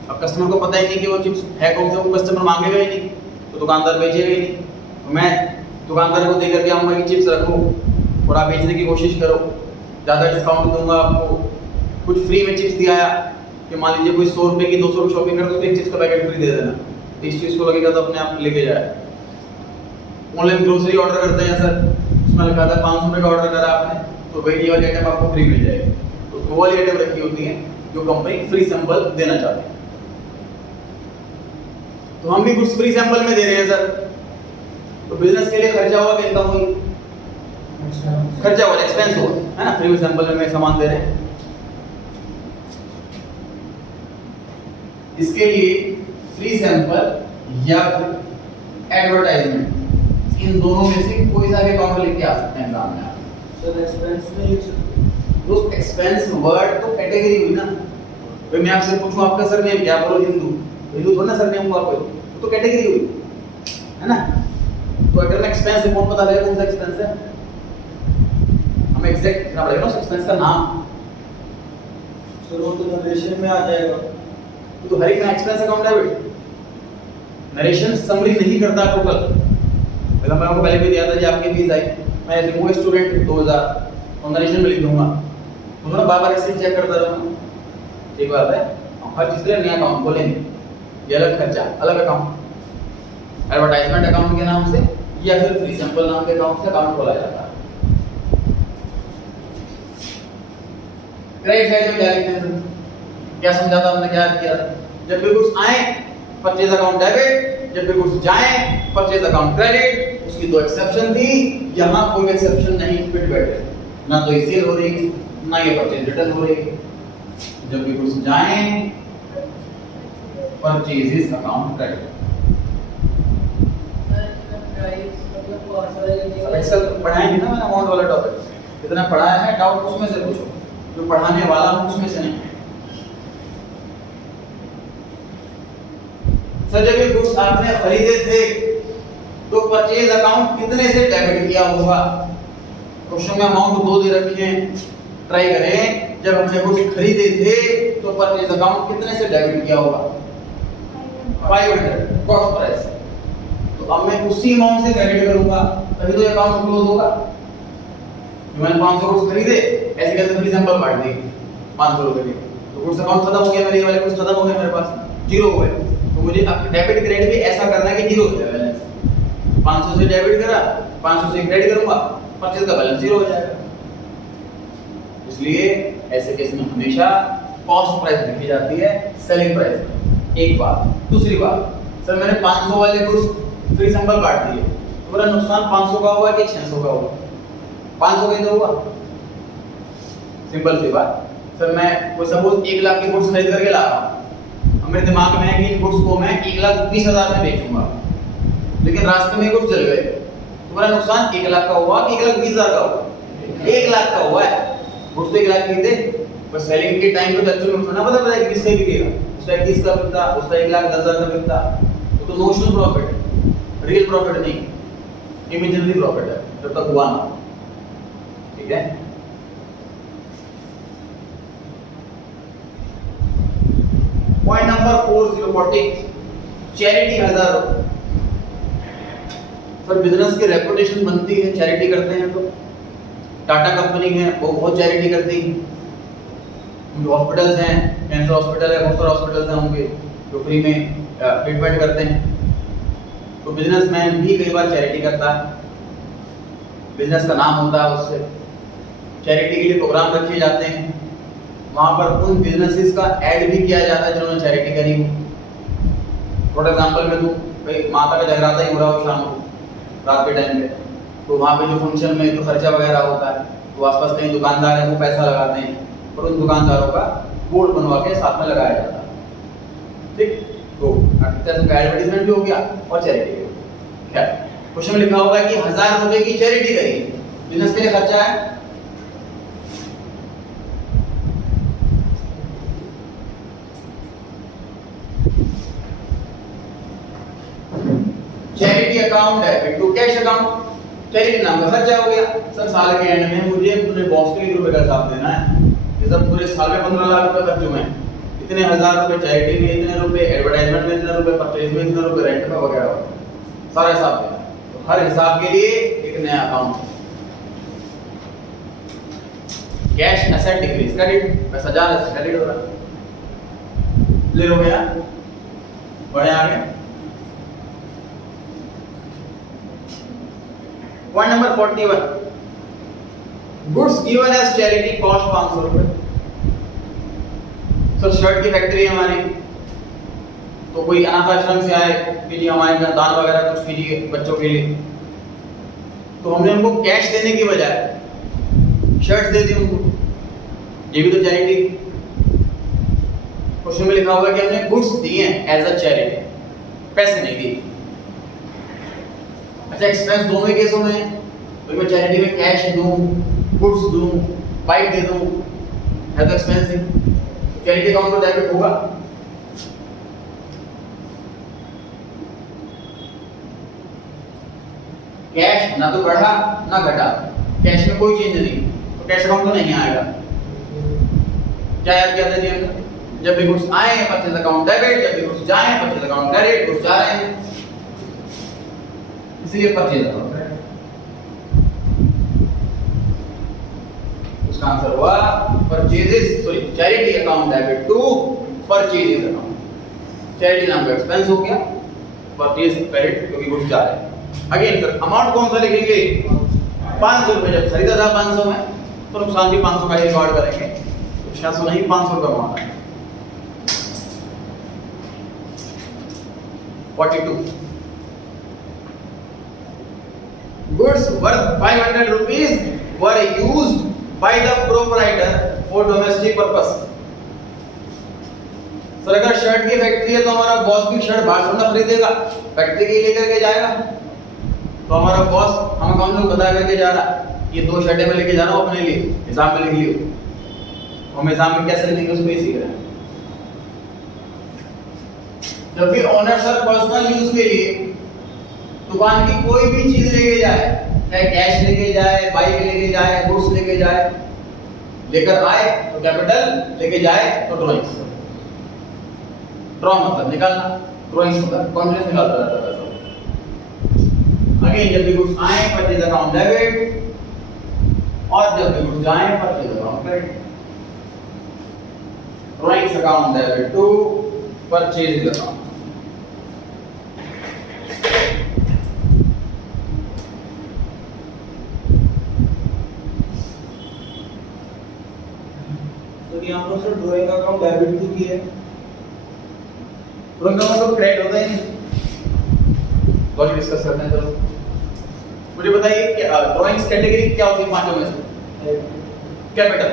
अब कस्टमर को पता ही नहीं कि वो चिप्स है कौन सा, वो कस्टमर मांगेगा ही नहीं, तो दुकानदार बेचेगा ही नहीं। तो मैं दुकानदार को देकर के आऊँगा कि चिप्स रखो और आप बेचने की कोशिश करो, ज़्यादा डिस्काउंट दूंगा आपको, कुछ फ्री में चिप्स दिया कि मान लीजिए कोई 100 रुपये की 200 की शॉपिंग करे तो उसको एक चिप्स का पैकेट फ्री दे देना, तो इस चीज़ को लगेगा तो अपने आप लेके जाए। ऑनलाइन ग्रोसरी ऑर्डर करते हैं सर, उसमें लिखा था 500 रुपये का ऑर्डर करा आपने तो वही ये वाली आइटम आपको फ्री मिल जाएगी, तो वो वाली आइटम रखी होती है जो कंपनी फ्री सैंपल देना चाहती है। तो हम भी कुछ फ्री सैंपल में दे रहे हैं सर, तो बिजनेस के लिए खर्चा हुआ कि इनकम हुई? खर्चा हुआ, एक्सपेंस हुआ है ना। फ्री में सैंपल में सामान दे रहे हैं, इसके लिए फ्री सैंपल या एडवर्टाइजमेंट, इन दोनों में से कोई सा भी अकाउंट लेके आ सकते हैं एग्जाम में आप। सर एक्सपेंस में लिख सकते हैं। दोस्त एक्सपेंस वर्ड तो कैटेगरी हुई ना, भाई मैं आपसे पूछूं आपका सरनेम क्या, बोलो हिंदू, हिंदू थोड़ा ना सरनेम हुआ कोई, वो तो कैटेगरी हुई है ना। तो अगर मैं एक्सपेंस से कौन पता लगे कौन सा एक्सपेंस है, हमें एग्जैक्ट लिखना पड़ेगा ना उस एक्सपेंस का नाम। सर वो तो नरेशन में आ जाएगा, तो हर एक expense account debit, narration summary नहीं करता टोटल। मैं आपको पहले भी दिया था जी, आपकी फीस आई, मैं लिखूंगा स्टूडेंट 2000 तो नरेशन में लिख दूंगा, तो ना बार-बार ऐसे चेक करता रहूंगा। ठीक बात है, हर चीज के लिए नया अकाउंट खोलेंगे, ये अलग खर्चा, अलग अकाउंट, एडवर्टाइजमेंट अकाउंट के नाम से या फिर फ्री सैंपल नाम के अकाउंट से अकाउंट खोला जाता है। क्रेडिट साइड में क्या लिखते हैं, क्या समझाता हमने, क्या किया? जब भी गुड्स आए परचेज अकाउंट डेबिट, जब भी गुड्स जाए परचेज अकाउंट क्रेडिट। उसकी दो एक्सेप्शन थी, यहाँ कोई एक्सेप्शन नहीं फिट बैठे, ना तो ये सेल हो रही ना ये परचेज रिटर्न हो रही। जब भी गुड्स जाए परचेजेस अकाउंट क्रेडिट। एक्सेल पढ़ाएंगे ना मैंने अमाउंट वाला टॉपिक, कितना पढ़ाया है डाउट उसमें से पूछो, जो पढ़ाने वाला हूं उसमें से नहीं। सर जब ये गुड्स आपने खरीदे थे तो परचेज अकाउंट कितने से डेबिट किया होगा? क्वेश्चन में अमाउंट दो दे रखे हैं, ट्राई करें। जब हमने गुड्स खरीदे थे तो परचेज अकाउंट कितने से डेबिट किया होगा? 500 कॉस्ट प्राइस। तो अब मैं उसी अमाउंट से क्रेडिट करूंगा तभी तो अकाउंट क्लोज होगा। मैंने 500 गुड्स खरीदे, ऐसे कैसे फ्री सैंपल बांट दी 500 रुपए के, तो गुड्स अकाउंट खत्म हो गया, मेरे वाले गुड्स खत्म हो गए, मेरे पास जीरो हो गए। तो मुझे अब डेबिट क्रेडिट भी ऐसा करना है कि जीरो हो जाए बैलेंस। 500 से डेबिट करा, 500 से क्रेडिट करूंगा, परचेज का बैलेंस जीरो हो जाएगा। इसलिए ऐसे केस में हमेशा कॉस्ट प्राइस लिखी जाती है सेलिंग प्राइस में। एक बात। दूसरी बात, सर मैंने 500 वाले गुड्स फ्री सैंपल बांट दिए, तो मेरा नुकसान 500 का हुआ कि 600 का हुआ? 500 का ही तो हुआ। सिंपल सी बात। सर मैं कोई सपोज 1 लाख के गुड्स खरीद करके ला रहा हूँ, मेरे दिमाग में है कि इन गुड्स को मैं 1,20,000 में बेचूंगा, लेकिन रास्ते में गुड्स चल गए, तो मेरा नुकसान 1 लाख का हुआ कि 1,20,000 का हुआ? 1 लाख का हुआ है। गुड्स तो 1 लाख के थे, पर सेलिंग के टाइम पे तो एक्चुअली मुझे ना पता पड़ा कि किससे बिकेगा, उसका 21 का बिकता, उसका 1,10,000 का बिकता, तो नोशनल प्रॉफिट है, रियल प्रॉफिट नहीं, इमेजिनरी प्रॉफिट है जब तक हुआ ना। ठीक है। पॉइंट नंबर 4040, चैरिटी 1000 रुपए। सर बिजनेस की रेपुटेशन बनती है चैरिटी करते हैं तो। टाटा कंपनी है वो बहुत चैरिटी करती है, उनके हॉस्पिटल्स हैं, कैंसर हॉस्पिटल है, बहुत सारे हॉस्पिटल्स हैं उनके जो फ्री में ट्रीटमेंट करते हैं। तो बिजनेसमैन भी कई बार चैरिटी करता है, बिजनेस का नाम होता है उससे। चैरिटी के लिए प्रोग्राम रखे जाते हैं, वहाँ पर उन बिजनेसेस का ऐड भी किया जाता है जिन्होंने चैरिटी करी हो। फॉर एग्जाम्पल मैं दूँ, भाई माता का जगराता ही हो रहा हो शाम को रात के टाइम पे, तो वहाँ पे जो फंक्शन में जो खर्चा वगैरह होता है, तो आसपास कई दुकानदार हैं वो पैसा लगाते हैं और उन दुकानदारों का बोर्ड बनवा के साथ में लगाया जाता है। ठीक, तो एडवर्टीजमेंट भी हो गया और चैरिटी भी हो गया। खैर, क्वेश्चन में लिखा होगा कि 1000 रुपए की चैरिटी करी, बिजनेस के लिए खर्चा है। चैरिटी अकाउंट है बिट्टू, कैश अकाउंट, चैरिटी नाम का खर्चा हो गया। सर साल के एंड में मुझे पूरे बॉस के 1 रुपए का हिसाब देना है, ये सब पूरे साल में 15 लाख रुपए खर्च हुए हैं, इतने 1000 रुपए चैरिटी में, इतने रुपए एडवर्टाइजमेंट में, इतने रुपए परचेज में, इतने रुपए रेंट में वगैरह, सारा हिसाब देना। तो हर हिसाब के लिए एक नया account, cash asset decrease, credit, पैसा जा रहा है क्रेडिट हो रहा है, क्लियर हो गया? बढ़े आगे। Point number 41, goods given as charity cost 500 रुपए। सर शर्ट की फैक्ट्री है हमारी, तो कोई अनाथ आश्रम से आए कि जी हमारे यहाँ दान वगैरह कुछ कीजिए बच्चों के लिए, तो हमने उनको कैश देने की बजाय शर्ट्स दे दी उनको, ये भी तो चैरिटी। क्वेश्चन में लिखा होगा कि हमने गुड्स दिए एज अ चैरिटी, पैसे नहीं दिए। अच्छा, एक्सपेंस दोनों ही केसों में है, तो मैं चैरिटी में कैश दूं, गुड्स दूं, बाइक दे दूं, है तो एक्सपेंस है, चैरिटी अकाउंट में डेबिट होगा। कैश ना तो बढ़ा ना घटा, कैश में कोई चेंज नहीं, तो कैश अकाउंट तो नहीं आएगा। क्या याद किया था जी? जब भी गुड्स आए परचेज अकाउंट डेबिट, जब भी गुड्स जाए परचेज अकाउंट क्रेडिट, गुड्स जा रहे हैं इसलिए परचेज अकाउंट है। उसका आंसर हुआ purchases, sorry charity account debit to purchases account. Charity नाम का एक्सपेंस हो गया, परचेज क्रेडिट क्योंकि गुड्स जा रहे हैं। अगेन सर अमाउंट कौन सा लिखेंगे? 500 रुपए, जब खरीदा था 500 में तो नुकसान भी 500 का ही रिकॉर्ड करेंगे, तो 600 नहीं 500 रुपए अमाउंट है। 42, goods worth 500 rupees were used by the proprietor for domestic purpose। Sir अगर शर्ट की फैक्ट्री है तो हमारा बॉस भी शर्ट बाहर से ना खरीदेगा, फैक्ट्री के लेकर के जाएगा, तो हमारा बॉस हम अकाउंट में बता करके जा रहा ये 2 शर्टें मैं लेके जा रहा हूँ अपने लिए, हिसाब में लिख लियो। हम हिसाब में कैसे लिखेंगे उसको ही सीख रहे हैं। जब भी ओनर सर पर्सनल यूज के लिए दुकान की कोई भी चीज लेके जाए, चाहे कैश लेके जाए, बाइक लेके जाए, गुड्स लेके जाए, लेकर आए तो कैपिटल, लेके जाए तो ड्राइंग्स। ड्रॉ मतलब निकालना, ड्राइंग्स मतलब कॉन्फिडेंस निकालता रहता है। अगेन जब भी गुड्स आए परचेज अकाउंट डेबिट, और जब भी गुड्स जाए purchase account credit. Drawings account debit to purchase account. यहाँ पर सर ड्राइंग अकाउंट डेबिट क्यों किया है? ड्राइंग अकाउंट तो क्रेडिट होता ही नहीं। लॉजिक डिस्कस करते हैं। चलो मुझे बताइए कि ड्राइंग्स कैटेगरी क्या होती है पांचों में से? कैपिटल।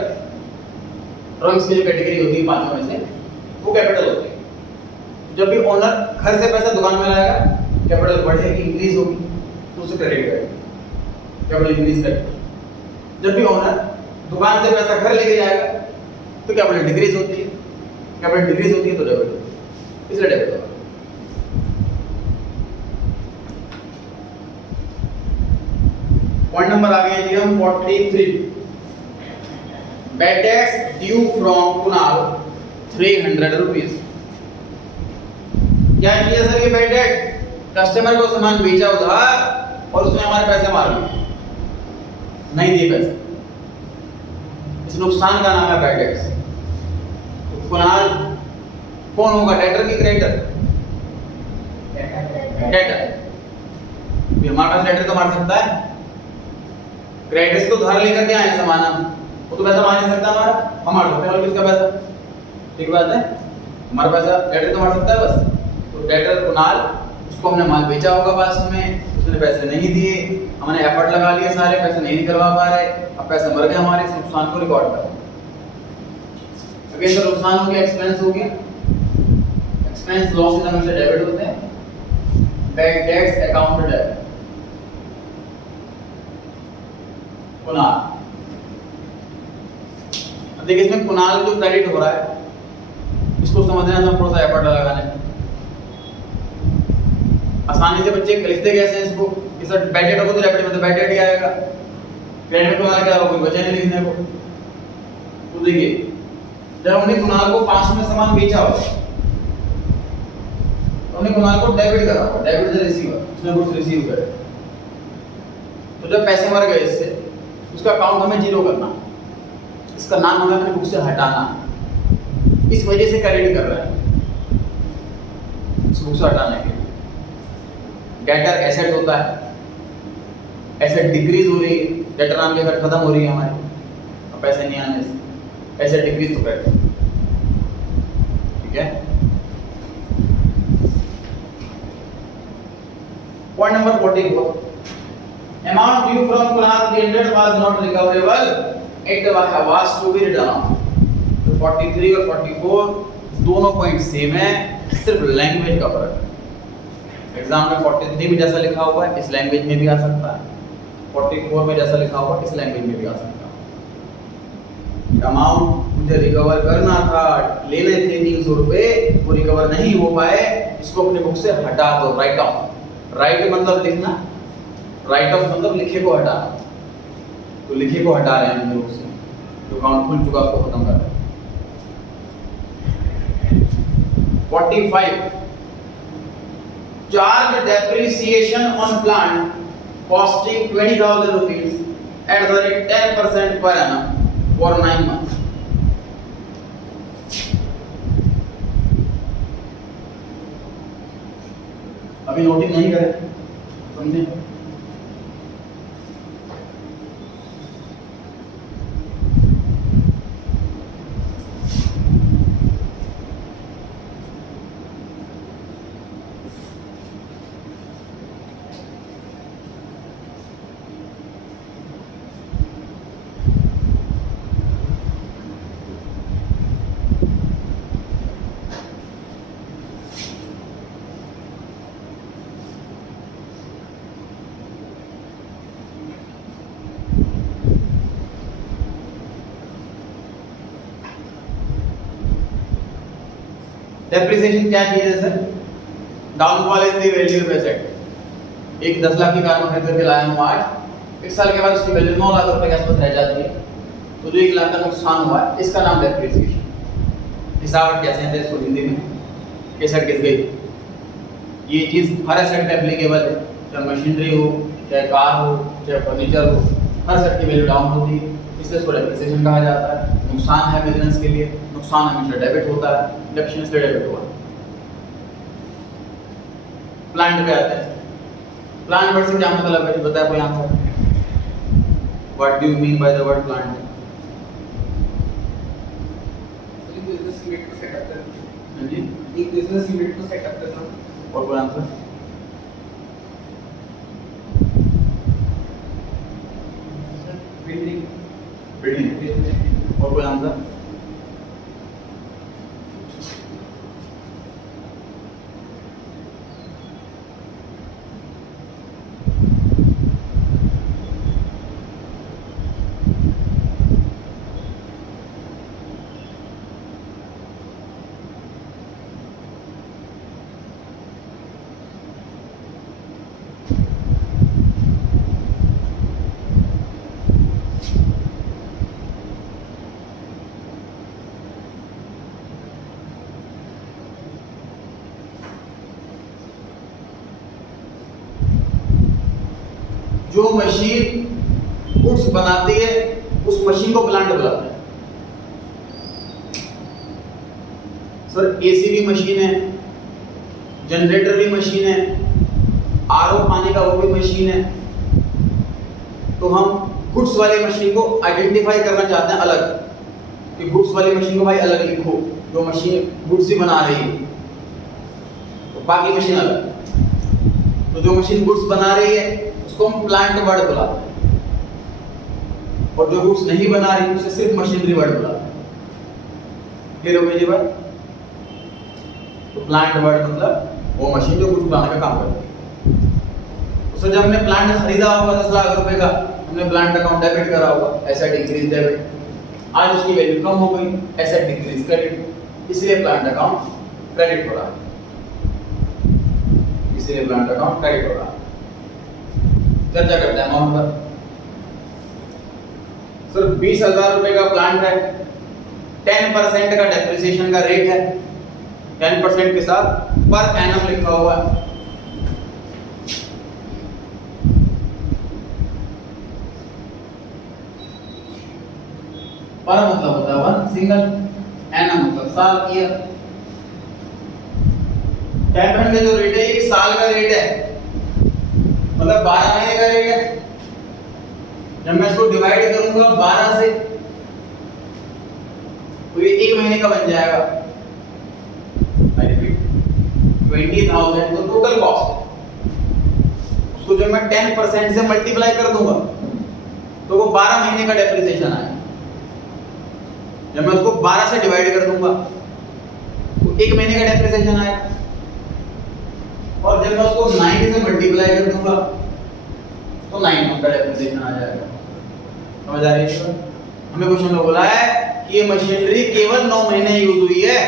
ड्राइंग्स की जो कैटेगरी होती है पांचों में से वो कैपिटल होती है। जब भी ओनर घर से पैसा दुकान में लाएगा, कैपिटल बढ़ेगी, इंक्रीज होगी, तो उसे क्रेडिट करेगा, कैपिटल इंक्रीज करेगा। जब भी ओनर दुकान से पैसा घर लेके जाएगा तो कैपिटल डिक्रीज होती है, कैपिटल डिक्रीज होती है तो डेबिट, इसलिए डेबिट होगा। पॉइंट नंबर आ गया जी हम 43, bad debts due from Kunal 300 rupees. क्या किया सर ये बैड डेट? कस्टमर को सामान बेचा उधार और उसने हमारे पैसे मार लिए, नहीं दिए पैसे, इस नुकसान का नाम है बैड डेट्स। तो कुणाल कौन होगा, डेटर की क्रेडिटर? डेटर। हमारे पास डेटर तो मार सकता है, क्रेडिटर से तो उधार लेकर के आए सामान हम, वो तो पैसा मार नहीं सकता हमारा, हम मार सकते हैं। और किसका पैसा? ठीक बात है, हमारा पैसा डेटर तो मार सकता है बस। तो डेटर कुणाल, उसको हमने माल बेचा होगा पास में, उसने पैसे नहीं दिए, हमने एफर्ट लगा लिए सारे, पैसे नहीं निकलवा पा रहे, अब पैसे मर गए हमारे, इस नुकसान को रिकॉर्ड करो। अगर नुकसान हो गया, एक्सपेंस हो गया, एक्सपेंस लॉसेस हमेशा डेबिट होते हैं, bad debts account debit. Kunal, अब देखिए इसमें कुणाल जो क्रेडिट हो रहा है इसको समझना है, थोड़ा सा एफर्ट लगाना है। आसानी से बच्चे लिखते कैसे हैं इसको, इस बैड डेट हो तो डेबिट में तो बैड डेट ही आएगा, क्रेडिट में कुणाल क्या होगा, कोई वजह नहीं लिखने को। तो देखिए जब हमने कुणाल को पास में सामान बेचा हो तो हमने कुणाल को डेबिट करा हो, डेबिट से रिसीवर, उसने कुछ रिसीव करे, तो जब पैसे मर गए इससे, उसका अकाउंट हमें जीरो करना, इसका नाम हमें अपने बुक से हटाना, इस वजह से क्रेडिट कर रहा है, इस बुक से हटाने के लिए। डेटर एसेट होता है, एसेट डिक्रीज हो रही है, डेटर नाम की एसेट खत्म हो रही है हमारी, अब पैसे नहीं आने से, एसेट डिक्रीज तो क्रेडिट, ठीक है। Point number 44, amount due from Kunal 300 was not recoverable, it was to be written off। तो 43 और 44 दोनों पॉइंट सेम है, सिर्फ लैंग्वेज का फर्क है। एग्जाम में 43 में जैसा लिखा हुआ है इस लैंग्वेज में भी आ सकता है, 44 में जैसा लिखा हुआ इस लैंग्वेज में भी आ सकता है। अमाउंट मुझे रिकवर करना था, लेने थे 300 रुपए, वो रिकवर नहीं हो पाए, इसको अपने बुक से हटा दो, राइट ऑफ। राइट मतलब लिखना, राइट ऑफ मतलब लिखे को हटाना, तो लिखे को हटा रहे हैं हम लोग से, जो अकाउंट खुल चुका उसको खत्म कर रहे हैं। 45, charge depreciation on plant costing 20,000 rupees at the rate 10% per annum for 9 months। अभी नोटिंग नहीं करें, समझे? डेप्रिसिएशन क्या चीज है sir? Downfall in the value of asset. एक 10 लाख की कार में खरीद करके लाया हूं आज, 1 साल के बाद उसकी वैल्यू 9 लाख रुपए के आसपास रह जाती है, तो जो 1 लाख का नुकसान हुआ है इसका नाम डेप्रिसिएशन। हिसाब कैसे हैं इसको हिंदी में, एसेट किस गई, ये चीज हर एसेट पे एप्लीकेबल है, चाहे मशीनरी हो, चाहे कार हो, चाहे फर्नीचर हो, हर एसेट की वैल्यू डाउन होती है, इसलिए इसको डेप्रिसिएशन कहा जाता है। नुकसान है बिजनेस के लिए, नुकसान हमेशा डेबिट होता है, डिडक्शन इसलिए डेबिट हुआ। प्लांट पे आते हैं, प्लांट वर्ड से क्या मतलब है, बताया कोई answer? What do you mean by the word plant? Business unit को सेटअप करना, हाँ जी, एक बिजनेस यूनिट को सेटअप करना। और कोई आंसर? बिल्डिंग, बिल्डिंग, और कोई आंसर? जो मशीन गुड्स बनाती है उस मशीन को प्लांट बुलाते हैं। सर एसी भी मशीन है, जनरेटर भी मशीन है, आरओ पानी का वो भी मशीन है, तो हम गुड्स वाली मशीन को आइडेंटिफाई करना चाहते हैं अलग, कि गुड्स वाली मशीन को भाई अलग लिखो, जो मशीन गुड्स ही बना रही है, तो बाकी मशीन अलग। तो जो मशीन गुड्स बना रही है उसको हम प्लांट वर्ड बुलाते हैं, और जो गुड्स नहीं बना रही उसे सिर्फ मशीनरी वर्ड बुलाते हैं। क्लियर हो गई जी बात? तो प्लांट वर्ड मतलब वो मशीन जो गुड्स बनाने का काम करती है। तो जब हमने प्लांट खरीदा होगा 10 लाख रुपए का, हमने प्लांट अकाउंट डेबिट करा होगा, एसेट इंक्रीज डेबिट, आज उसकी वैल्यू कम हो गई, एसेट डिक्रीज क्रेडिट, इसलिए प्लांट अकाउंट क्रेडिट हो रहा है, इसलिए प्लांट अकाउंट क्रेडिट हो रहा है। चर्चा करते हैं अमाउंट पर। सर 20,000 रुपए का प्लांट है, 10% का डेप्रिसिएशन का रेट है, 10% के साथ पर एनम लिखा हुआ है। पर मतलब होता है वन सिंगल, एनम मतलब साल, ईयर। 10% का जो रेट है ये साल का रेट है, मतलब 12 महीने का रेट है। जब मैं इसको डिवाइड करूंगा 12 से तो ये 1 महीने का बन जाएगा। आई रिपीट, 20,000 तो टोटल कॉस्ट, उसको जब मैं 10% से मल्टीप्लाई कर दूंगा तो वो 12 महीने का डेप्रिसिएशन आएगा। जब मैं उसको 12 से डिवाइड कर दूंगा तो 1 महीने का डेप्रिसिएशन आएगा, और जब मैं उसको 90 से मल्टीप्लाई कर दूंगा तो 9 मंथ का डेप्रिसिएशन आ जाएगा। समझ आ रही है? हमें क्वेश्चन में बोला है कि ये मशीनरी केवल 9 महीने यूज हुई है,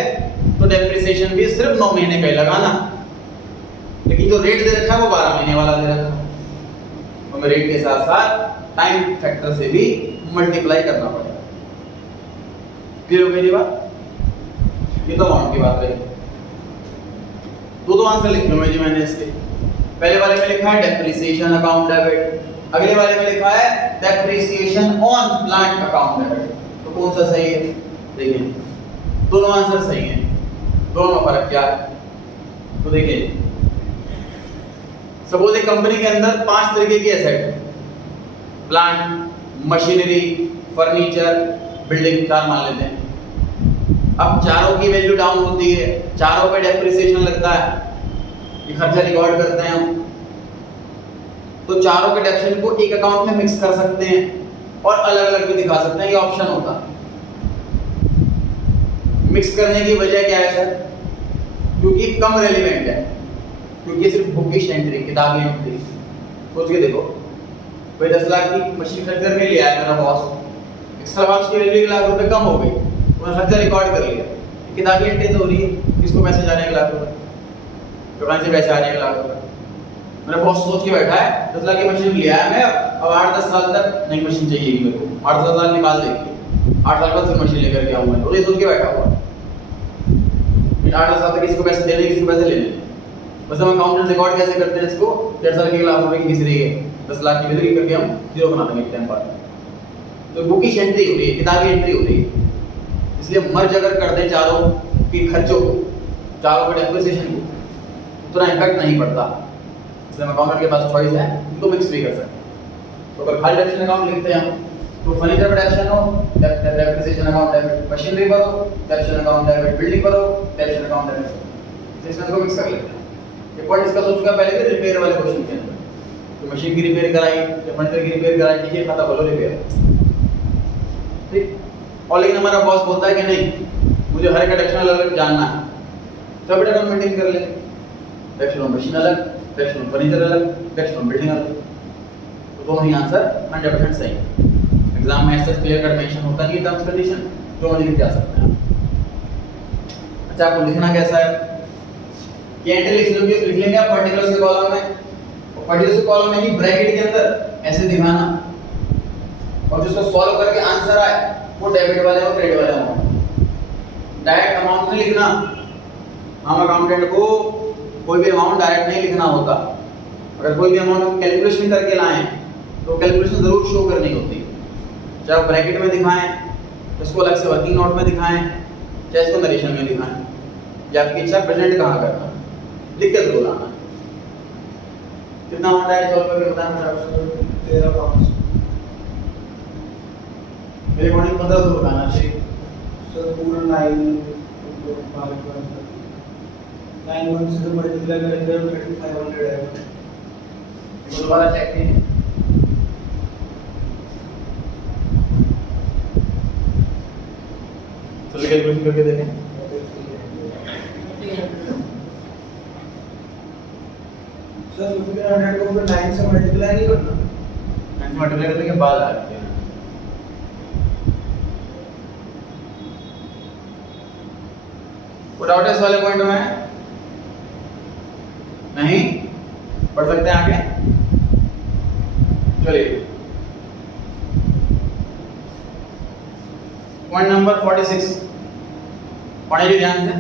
तो डेप्रिसिएशन भी सिर्फ 9 महीने का ही लगाना, लेकिन जो रेट दे रखा है वो 12 महीने वाला दे रखा है, तो हमें रेट के साथ साथ टाइम फैक्टर से भी मल्टीप्लाई करना पड़ेगा। क्लियर हो गई जी बात? ये तो अमाउंट की बात रही। दो आंसर लिखे हुए जी मैंने इसके। पहले वाले में लिखा है डेप्रिसिएशन अकाउंट डेबिट, अगले वाले में लिखा है depreciation on plant account debit. तो कौन सा सही है? देखिए दोनों आंसर सही हैं, दोनों में फर्क क्या है? तो देखिए सपोज एक कंपनी के अंदर 5 तरीके की एसेट है, प्लांट, मशीनरी, फर्नीचर, बिल्डिंग, 4 मान लेते हैं। अब चारों की वैल्यू डाउन होती है, चारों पे डेप्रिसिएशन लगता है, ये खर्चा रिकॉर्ड करते हैं हम, तो चारों के डेप्रिसिएशन को एक अकाउंट में मिक्स कर सकते हैं और अलग अलग भी दिखा सकते हैं, ये ऑप्शन होता है। मिक्स करने की वजह क्या है सर? क्योंकि कम रेलिवेंट है, क्योंकि सिर्फ बुकिश एंट्री, किताबी एंट्री। सोच के देखो, भाई 10 लाख की मशीन खरीद करके ले आया मेरा बॉस, एक्स्ट्रा बॉस की वैल्यू 1 लाख रुपए कम हो गई, उन्होंने खर्चा रिकॉर्ड कर लिया, किताबी एंट्री तो हो रही है, किसको पैसे जा रहे हैं 1 लाख रुपए, दुकान से पैसे आ रहे हैं 1 लाख रुपए। मेरा बॉस सोच के बैठा है 10 लाख की मशीन लिया है मैं, अब 8-10 साल तक नई मशीन चाहिए मेरे को, 8 साल निकाल देंगे, 8 साल बाद फिर मशीन लेकर के आऊंगा, और ये सोच के बैठा हुआ 8 साल तक किसी को पैसे देने, किसी को पैसे लेने। बस हम अकाउंटेंट रिकॉर्ड कैसे करते हैं इसको, 1.5 साल के 1 लाख रुपए की किसी रही है, 10 लाख की वैल्यू करके हम जीरो बना देंगे टाइम पर। तो बुकिश एंट्री हो रही है, किताबी एंट्री हो रही है, इसलिए मर्ज अगर कर दे चारों की खर्चों को, चारों के डेप्रिसिएशन को, उतना इम्पैक्ट नहीं पड़ता, इसलिए हम अकाउंटेंट के पास चॉइस है, इनको मिक्स भी कर सकते हैं। तो अगर खाली डेप्रिसिएशन अकाउंट लिखते हैं हम, तो फर्नीचर पर डेप्रिसिएशन हो, डेप्रिसिएशन अकाउंट डेबिट, मशीनरी पर हो, डेप्रिसिएशन अकाउंट डेबिट, बिल्डिंग पर हो, डेप्रिसिएशन अकाउंट डेबिट, इसमें इसको मिक्स कर लेते हैं। ये पॉइंट डिस्कस हो चुका पहले भी रिपेयर वाले क्वेश्चन के अंदर, तो मशीन की रिपेयर कराई या फर्नीचर की रिपेयर कराई, नीचे खाता बोलो रिपेयर, ठीक। और लेकिन हमारा बॉस बोलता है कि नहीं मुझे हर एक डेप्रिसिएशन अलग जानना है, तो बेटा हम मेंटेन कर लेंगे, डेप्रिसिएशन मशीन अलग, डेप्रिसिएशन फर्नीचर अलग, डेप्रिसिएशन बिल्डिंग अलग, तो दोनों ही आंसर 100% सही है। एग्जाम में ऐसा क्लियर कट मेंशन होता नहीं टर्म्स कंडीशन, जो मर्जी लिख जा सकते हैं। अच्छा आपको लिखना कैसा है कि एंट्री लिख लेंगे आप पर्टिकुलर्स के कॉलम में, और पर्टिकुलर्स के कॉलम में ही ब्रैकेट के अंदर ऐसे दिखाना, और जिसको सॉल्व करके आंसर आए वो डेबिट वाले और क्रेडिट वाले अमाउंट। डायरेक्ट अमाउंट नहीं लिखना, हम अकाउंटेंट को कोई भी अमाउंट डायरेक्ट नहीं लिखना होता। अगर कोई भी अमाउंट हम कैलकुलेशन करके लाएं तो कैलकुलेशन जरूर शो करनी होती है, चाहे ब्रैकेट में दिखाएं, इसको अलग से वर्किंग नोट में दिखाएं, चाहे इसको नरेशन में दिखाएं, या आपकी इच्छा प्रेजेंट कहाँ करना, लिख के जरूर आना। कितना अमाउंट है सॉल्व करके बताएं मेरा? 13,500। मेरे अकॉर्डिंग 1500 बताना चाहिए। सर पूरा 9 1 से मल्टीप्लाई करेंगे तो 3500 आएगा। तो दोबारा चेक कीजिए। चलिए कैलकुलेशन करके देखें। सर 1500 को फिर 9 से मल्टीप्लाई नहीं करना। 9 से मल्टीप्लाई करने के बाद आ गया। कोई डाउट है इस वाले पॉइंट में? नहीं पढ़ सकते हैं आगे? चलिए पॉइंट नंबर 46 पढ़िए ध्यान से।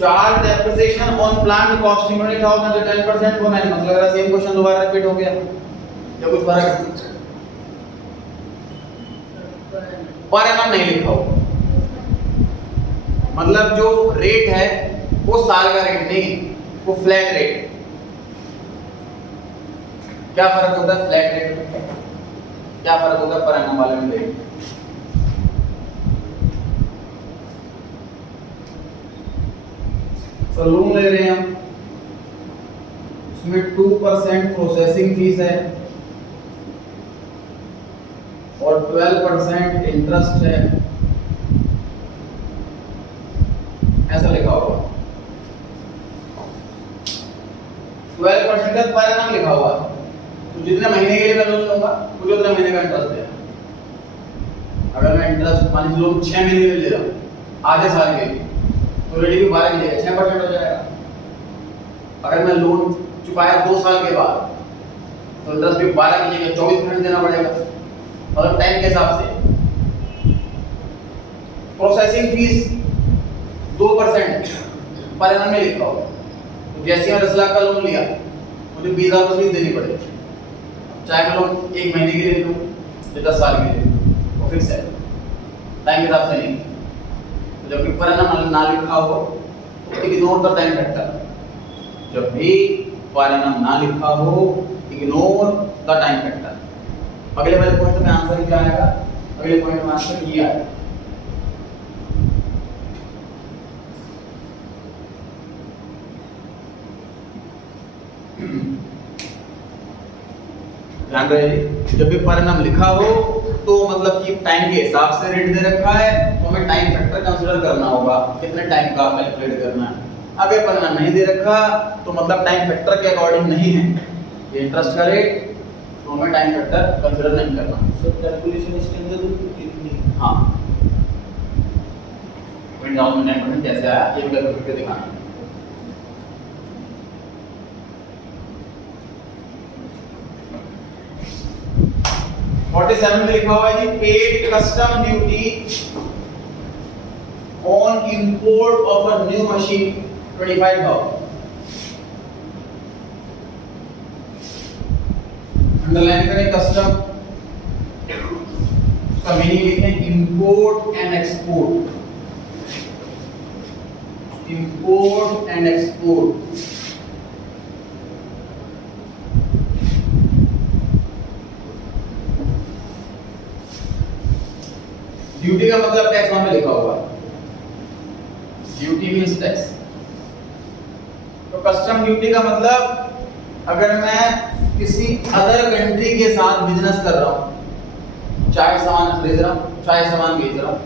Charge depreciation on plant costing unit how much 10% for 9 months। लग रहा है सेम क्वेश्चन दोबारा रिपीट हो गया या कुछ फर्क है? पर एनम नहीं लिखा हो, मतलब जो रेट है वो साल का रेट नहीं, वो फ्लैट रेट। क्या फर्क होता है फ्लैट रेट में, क्या फर्क होता है पर एनम वाले में? रेट तो लोन ले रहे हैं हम, उसमें 2% प्रोसेसिंग फीस है और 12% इंटरेस्ट है, ऐसा लिखा हुआ। 12% का पर एनम लिखा हुआ, तो जितने महीने के लिए मैं लोन लूंगा मुझे उतने महीने का इंटरेस्ट देना। अगर मैं इंटरेस्ट मान लीजिए लोन 6 महीने में ले रहा हूँ आधे साल के लिए, तो रेडी भी 12 की जगह 6% हो जाएगा। अगर मैं लोन चुकाया 2 साल के बाद तो इंटरेस्ट भी 12 की जगह 24% देना पड़ेगा, मतलब टाइम के हिसाब से। प्रोसेसिंग फीस 2% पर एनम में लिखा होगा, तो जैसे मैं 10 लाख का लोन लिया मुझे 20,000 फीस देनी पड़ेगी, चाहे मैं लोन 1 महीने के लिए लूँ या 10 साल के लिए, वो फिक्स है, टाइम के हिसाब से नहीं। तो जब भी पर एनम ना लिखा हो तो इग्नोर द टाइम फैक्टर। जब भी पर एनम ना लिखा हो इग्नोर द टाइम फैक्टर। अगले वाले पॉइंट में आंसर क्या आएगा? अगले पॉइंट में आंसर ये आएगा। ध्यान रहे, जब भी पर एनम लिखा हो तो मतलब कि टाइम के हिसाब से रेट दे रखा है तो हमें टाइम फैक्टर कंसीडर करना होगा, कितने टाइम का कैलकुलेट करना है। अगर पर एनम नहीं दे रखा तो मतलब टाइम फैक्टर के अकॉर्डिंग नहीं है ये इंटरेस्ट का रेट, तो हमें टाइम फैक्टर कंसीडर नहीं करना। सर कैलकुलेशन इसके अंदर तो इतनी। हाँ पॉइंट डाउन में 9% कैसे आया ये भी कैलकुलेट करके दिखाना। What is 7 में लिखा हुआ है जी paid custom duty on import of a new machine 25,000। Underline करें कस्टम, उसका मीनिंग लिखें import and export. Import and export duty का मतलब टैक्स वहां पे लिखा हुआ है, ड्यूटी मींस टैक्स। तो कस्टम ड्यूटी का मतलब अगर मैं किसी अदर कंट्री के साथ बिजनेस कर रहा हूं, चाहे सामान खरीद रहा हूं चाहे सामान बेच रहा हूं,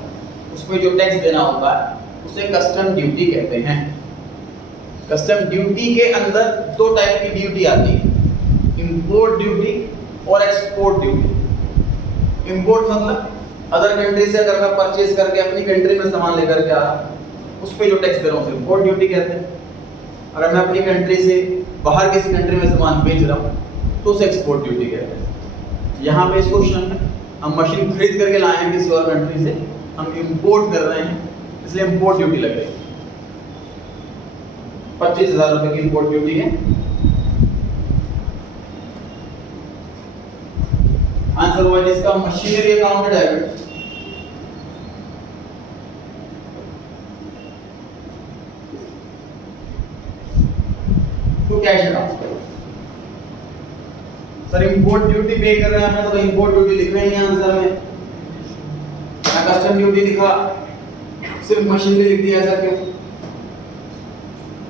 उस पर जो टैक्स देना होता है उसे कस्टम ड्यूटी कहते हैं। कस्टम ड्यूटी के अंदर 2 टाइप की ड्यूटी आती है, इंपोर्ट ड्यूटी और एक्सपोर्ट ड्यूटी। इंपोर्ट मतलब अदर कंट्री से अगर मैं परचेज करके अपनी कंट्री में सामान लेकर के आ रहा उस पे जो टैक्स दे रहा हूँ उसे इंपोर्ट ड्यूटी कहते हैं। अगर मैं अपनी कंट्री से बाहर किसी कंट्री में सामान बेच रहा हूँ तो उसे एक्सपोर्ट ड्यूटी कहते हैं। यहाँ पे इस क्वेश्चन में हम मशीन खरीद करके लाए हैं किसी और कंट्री से, हम इंपोर्ट कर रहे हैं इसलिए इंपोर्ट ड्यूटी लग रही है। 25,000 रुपए की इंपोर्ट ड्यूटी है। आंसर हुआ जिसका machinery accounted debit. Cash account. Sir import duty पे कर रहे हैं हमने, तो इंपोर्ट ड्यूटी लिख रहे हैं आंसर में, ना कस्टम ड्यूटी लिखा, सिर्फ मशीनरी लिख दिया। ऐसा क्यों?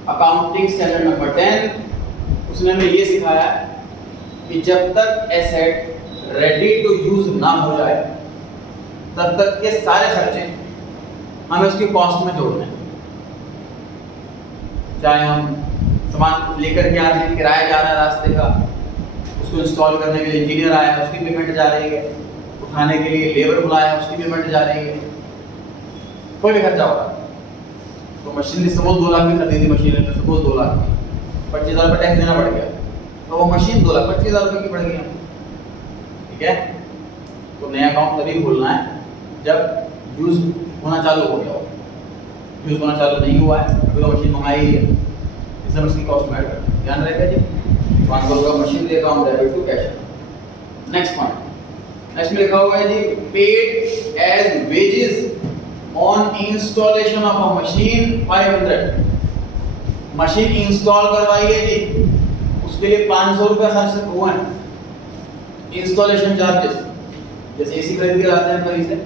अकाउंटिंग स्टैंडर्ड नंबर 10 उसने हमें ये सिखाया कि जब तक एसेट रेडी टू यूज ना हो जाए तब तक के सारे खर्चे हमें उसकी कॉस्ट में जोड़ने हैं। चाहे हम सामान लेकर के आ रहे हैं, किराया जा रहा है रास्ते का, उसको इंस्टॉल करने के लिए इंजीनियर आया है, उसकी पेमेंट जा रही है, उठाने के लिए लेबर बुलाया है, उसकी पेमेंट जा रही है, कोई भी खर्चा होगा। तो मशीनरी सपोज 2 लाख की खरीदी, मशीन ने सपोज 2 लाख की, 25,000 रुपये टैक्स देना पड़ गया, तो वो मशीन 2,25,000 रुपये की पड़ गई। ठीक है, तो नया अकाउंट तभी खोलना है जब यूज होना चालू हो गया हो। यूज होना चालू नहीं हुआ है, अभी तो मशीन मंगाई है, इसलिए उसकी कॉस्ट में ऐड करना है। ध्यान रहेगा जी। ट्रांसफर का machinery account debit to cash. Next point, next में लिखा हुआ है जी paid as wages on installation of a machine 500। Machine install करवाई है जी, उसके लिए 500 रुपये खर्च हुआ है। इंस्टॉलेशन चार्जेस, जैसे एसी खरीद के लाते हैं कहीं से,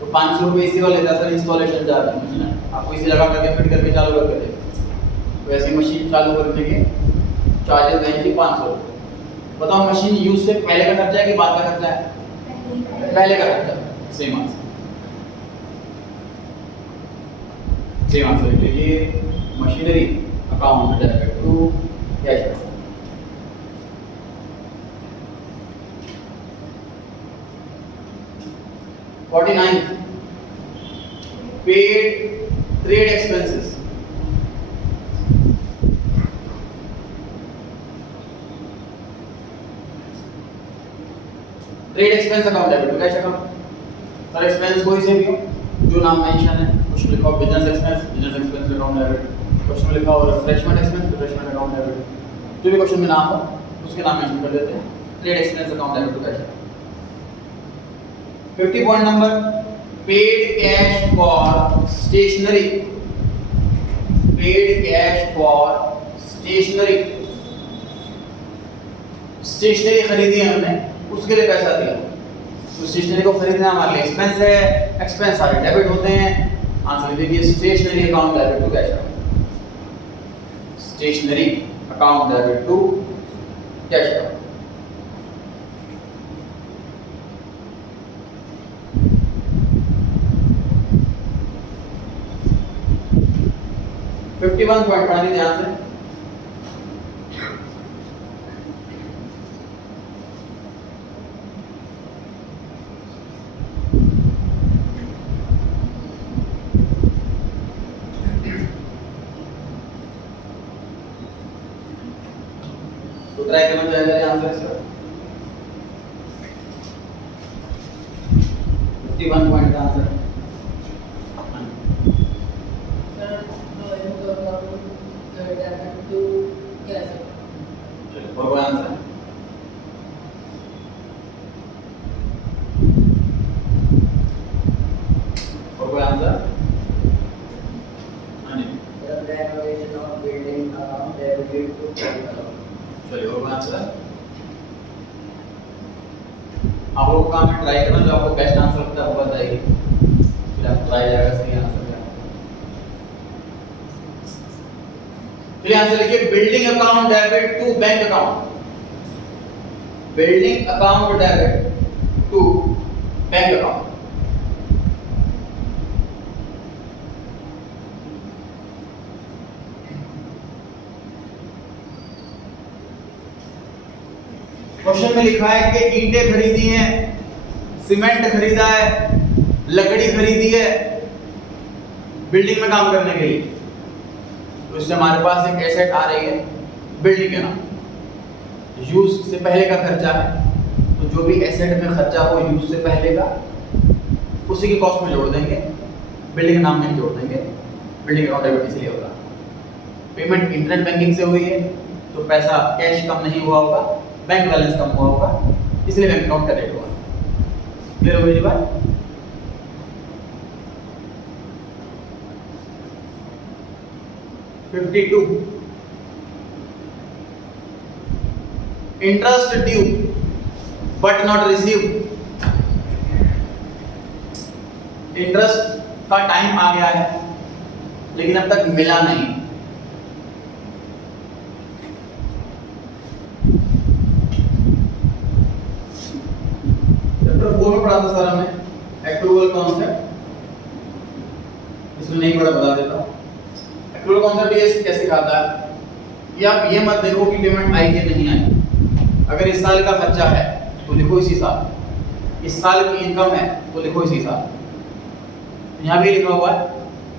तो 500 रुपये एसी वाला लेता है सर इंस्टॉलेशन चार्ज। मशीन आपको एसी लगा करके फिट करके चालू करके दे, तो ऐसी मशीन चालू करने के चार्जेस देंगे 500 रुपये। बताओ मशीन यूज से पहले का खर्चा है कि बाद का खर्चा है? पहले का खर्चा। सेम आंसर, सेम आंसर लीजिए। Machinery account debit to cash account. Paid trade expenses. Trade expense account debit to cash account. Sir expense कोई से भी हो, जो नाम मेंशन है, कुछ लिखा हो business expense, business expense account debit. Question में लिखा हो refreshment expense, refreshment account debit. जो भी क्वेश्चन में नाम हो उसके नाम मेंशन कर देते हैं। Trade expense account debit to cash account. 50 point number, paid cash for stationery. Paid cash for stationery. Stationery खरीदी है हमने, उसके लिए पैसा दिया, तो स्टेशनरी को खरीदना हमारे लिए एक्सपेंस है, एक्सपेंस सारे डेबिट होते हैं। आंसर लीजिए stationery account debit to cash account. Stationery account debit to cash account. Fifty one point पढ़ानी ध्यान से। तो ट्राई करना चाहिए आंसर इसका। 51 पॉइंट का आंसर और कोई आंसर? और कोई आंसर? हाँ जी चलिए और कोई आंसर? आप लोग काम में ट्राई करना, जो आपको बेस्ट आंसर लगता है वो बताइए, फिर आप ट्राई जाएगा सही आंसर क्या। चलिए आंसर लिखिए building account debit to bank account. Building account debit to bank account. Question में लिखा है कि ईंटें खरीदी हैं, सीमेंट खरीदा है, लकड़ी खरीदी है बिल्डिंग में काम करने के लिए, तो इससे हमारे पास एक एसेट आ रही है बिल्डिंग के नाम। यूज से पहले का खर्चा है, तो जो भी एसेट में खर्चा हो यूज से पहले का उसी की कॉस्ट में जोड़ देंगे, बिल्डिंग के नाम में जोड़ देंगे। बिल्डिंग अकाउंट डेबिट इसलिए होगा। पेमेंट इंटरनेट बैंकिंग से हुई है तो पैसा कैश कम नहीं हुआ होगा, बैंक बैलेंस कम हुआ होगा, इसलिए बैंक अकाउंट का रेट हुआ। क्लियर हो गई बात? Interest due but not receive, interest का टाइम आ गया है लेकिन अब तक मिला नहीं। चैप्टर 4 में पढ़ा था सर हमने एक्रूअल कॉन्सेप्ट, इसमें नहीं पढ़ा, बता देता हूं। एक्रूअल कॉन्सेप्ट ये कैसे सिखाता है कि आप ये मत देखो कि पेमेंट आई कि नहीं आई। अगर इस साल का खर्चा है तो लिखो इसी साल, इस साल की इनकम है तो लिखो इसी साल। यहाँ भी लिखा हुआ है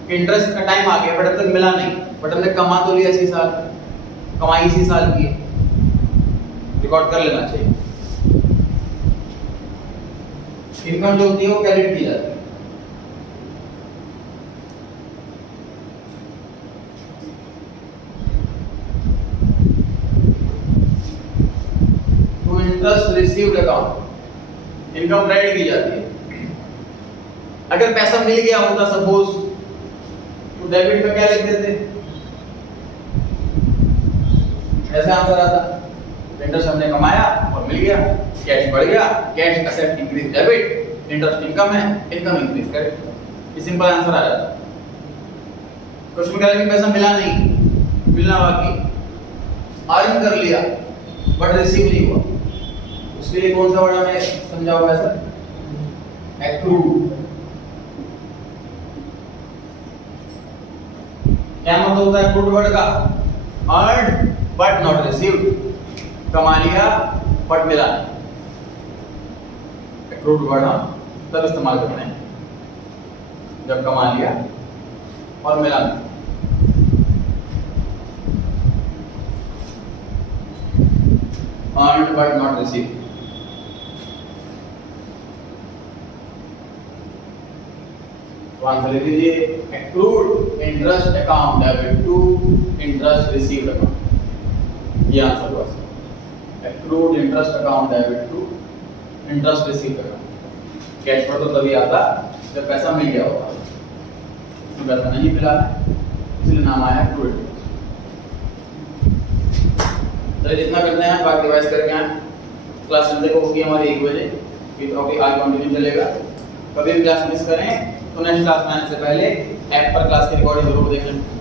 कि इंटरेस्ट का टाइम आ गया बट अब तक मिला नहीं, बट हमने कमा तो लिया इसी साल, कमाई इसी साल की है, रिकॉर्ड कर लेना चाहिए। इनकम जो होती है वो क्रेडिट की जाती है। तो interest received account, income credit की जाती है। अगर पैसा मिल गया होता सपोज तो डेबिट का क्या लिख देते, ऐसा आंसर आता, इंटरेस्ट हमने कमाया और मिल गया, कैश बढ़ गया, cash asset increase debit, interest income है, इनकम इंक्रीज क्रेडिट, ये सिंपल आंसर आ जाता। क्वेश्चन क्या, लेकिन पैसा मिला नहीं, मिलना बाकी, अर्न कर लिया बट रिसीव नहीं हुआ, उसके लिए कौन सा वर्ड हमें समझा हुआ है सर, एक्रूड। क्या मतलब होता है एक्रूड वर्ड का, अर्न बट नॉट रिसीव्ड, कमा लिया बट मिला नहीं। एक्रूड वर्ड हम तब इस्तेमाल करते हैं जब कमा लिया और मिला नहीं। earned but not received. तो आंसर लिख दीजिए, accrued interest account debit to interest received account, ये आंसर हुआ sir. accrued interest account debit to interest received account। Cash flow तो तभी आता जब पैसा मिल गया होगा, इसमें पैसा नहीं मिला इसलिए नाम आया accrued। चलिए जितना करते हैं बाकी रिवाइज करके आए। क्लास संडे को होगी हमारी 1 बजे, फिर टॉपिक आज कंटिन्यू चलेगा। कभी भी क्लास मिस करें तो नेक्स्ट क्लास में आने से पहले ऐप पर क्लास की रिकॉर्डिंग जरूर देखें।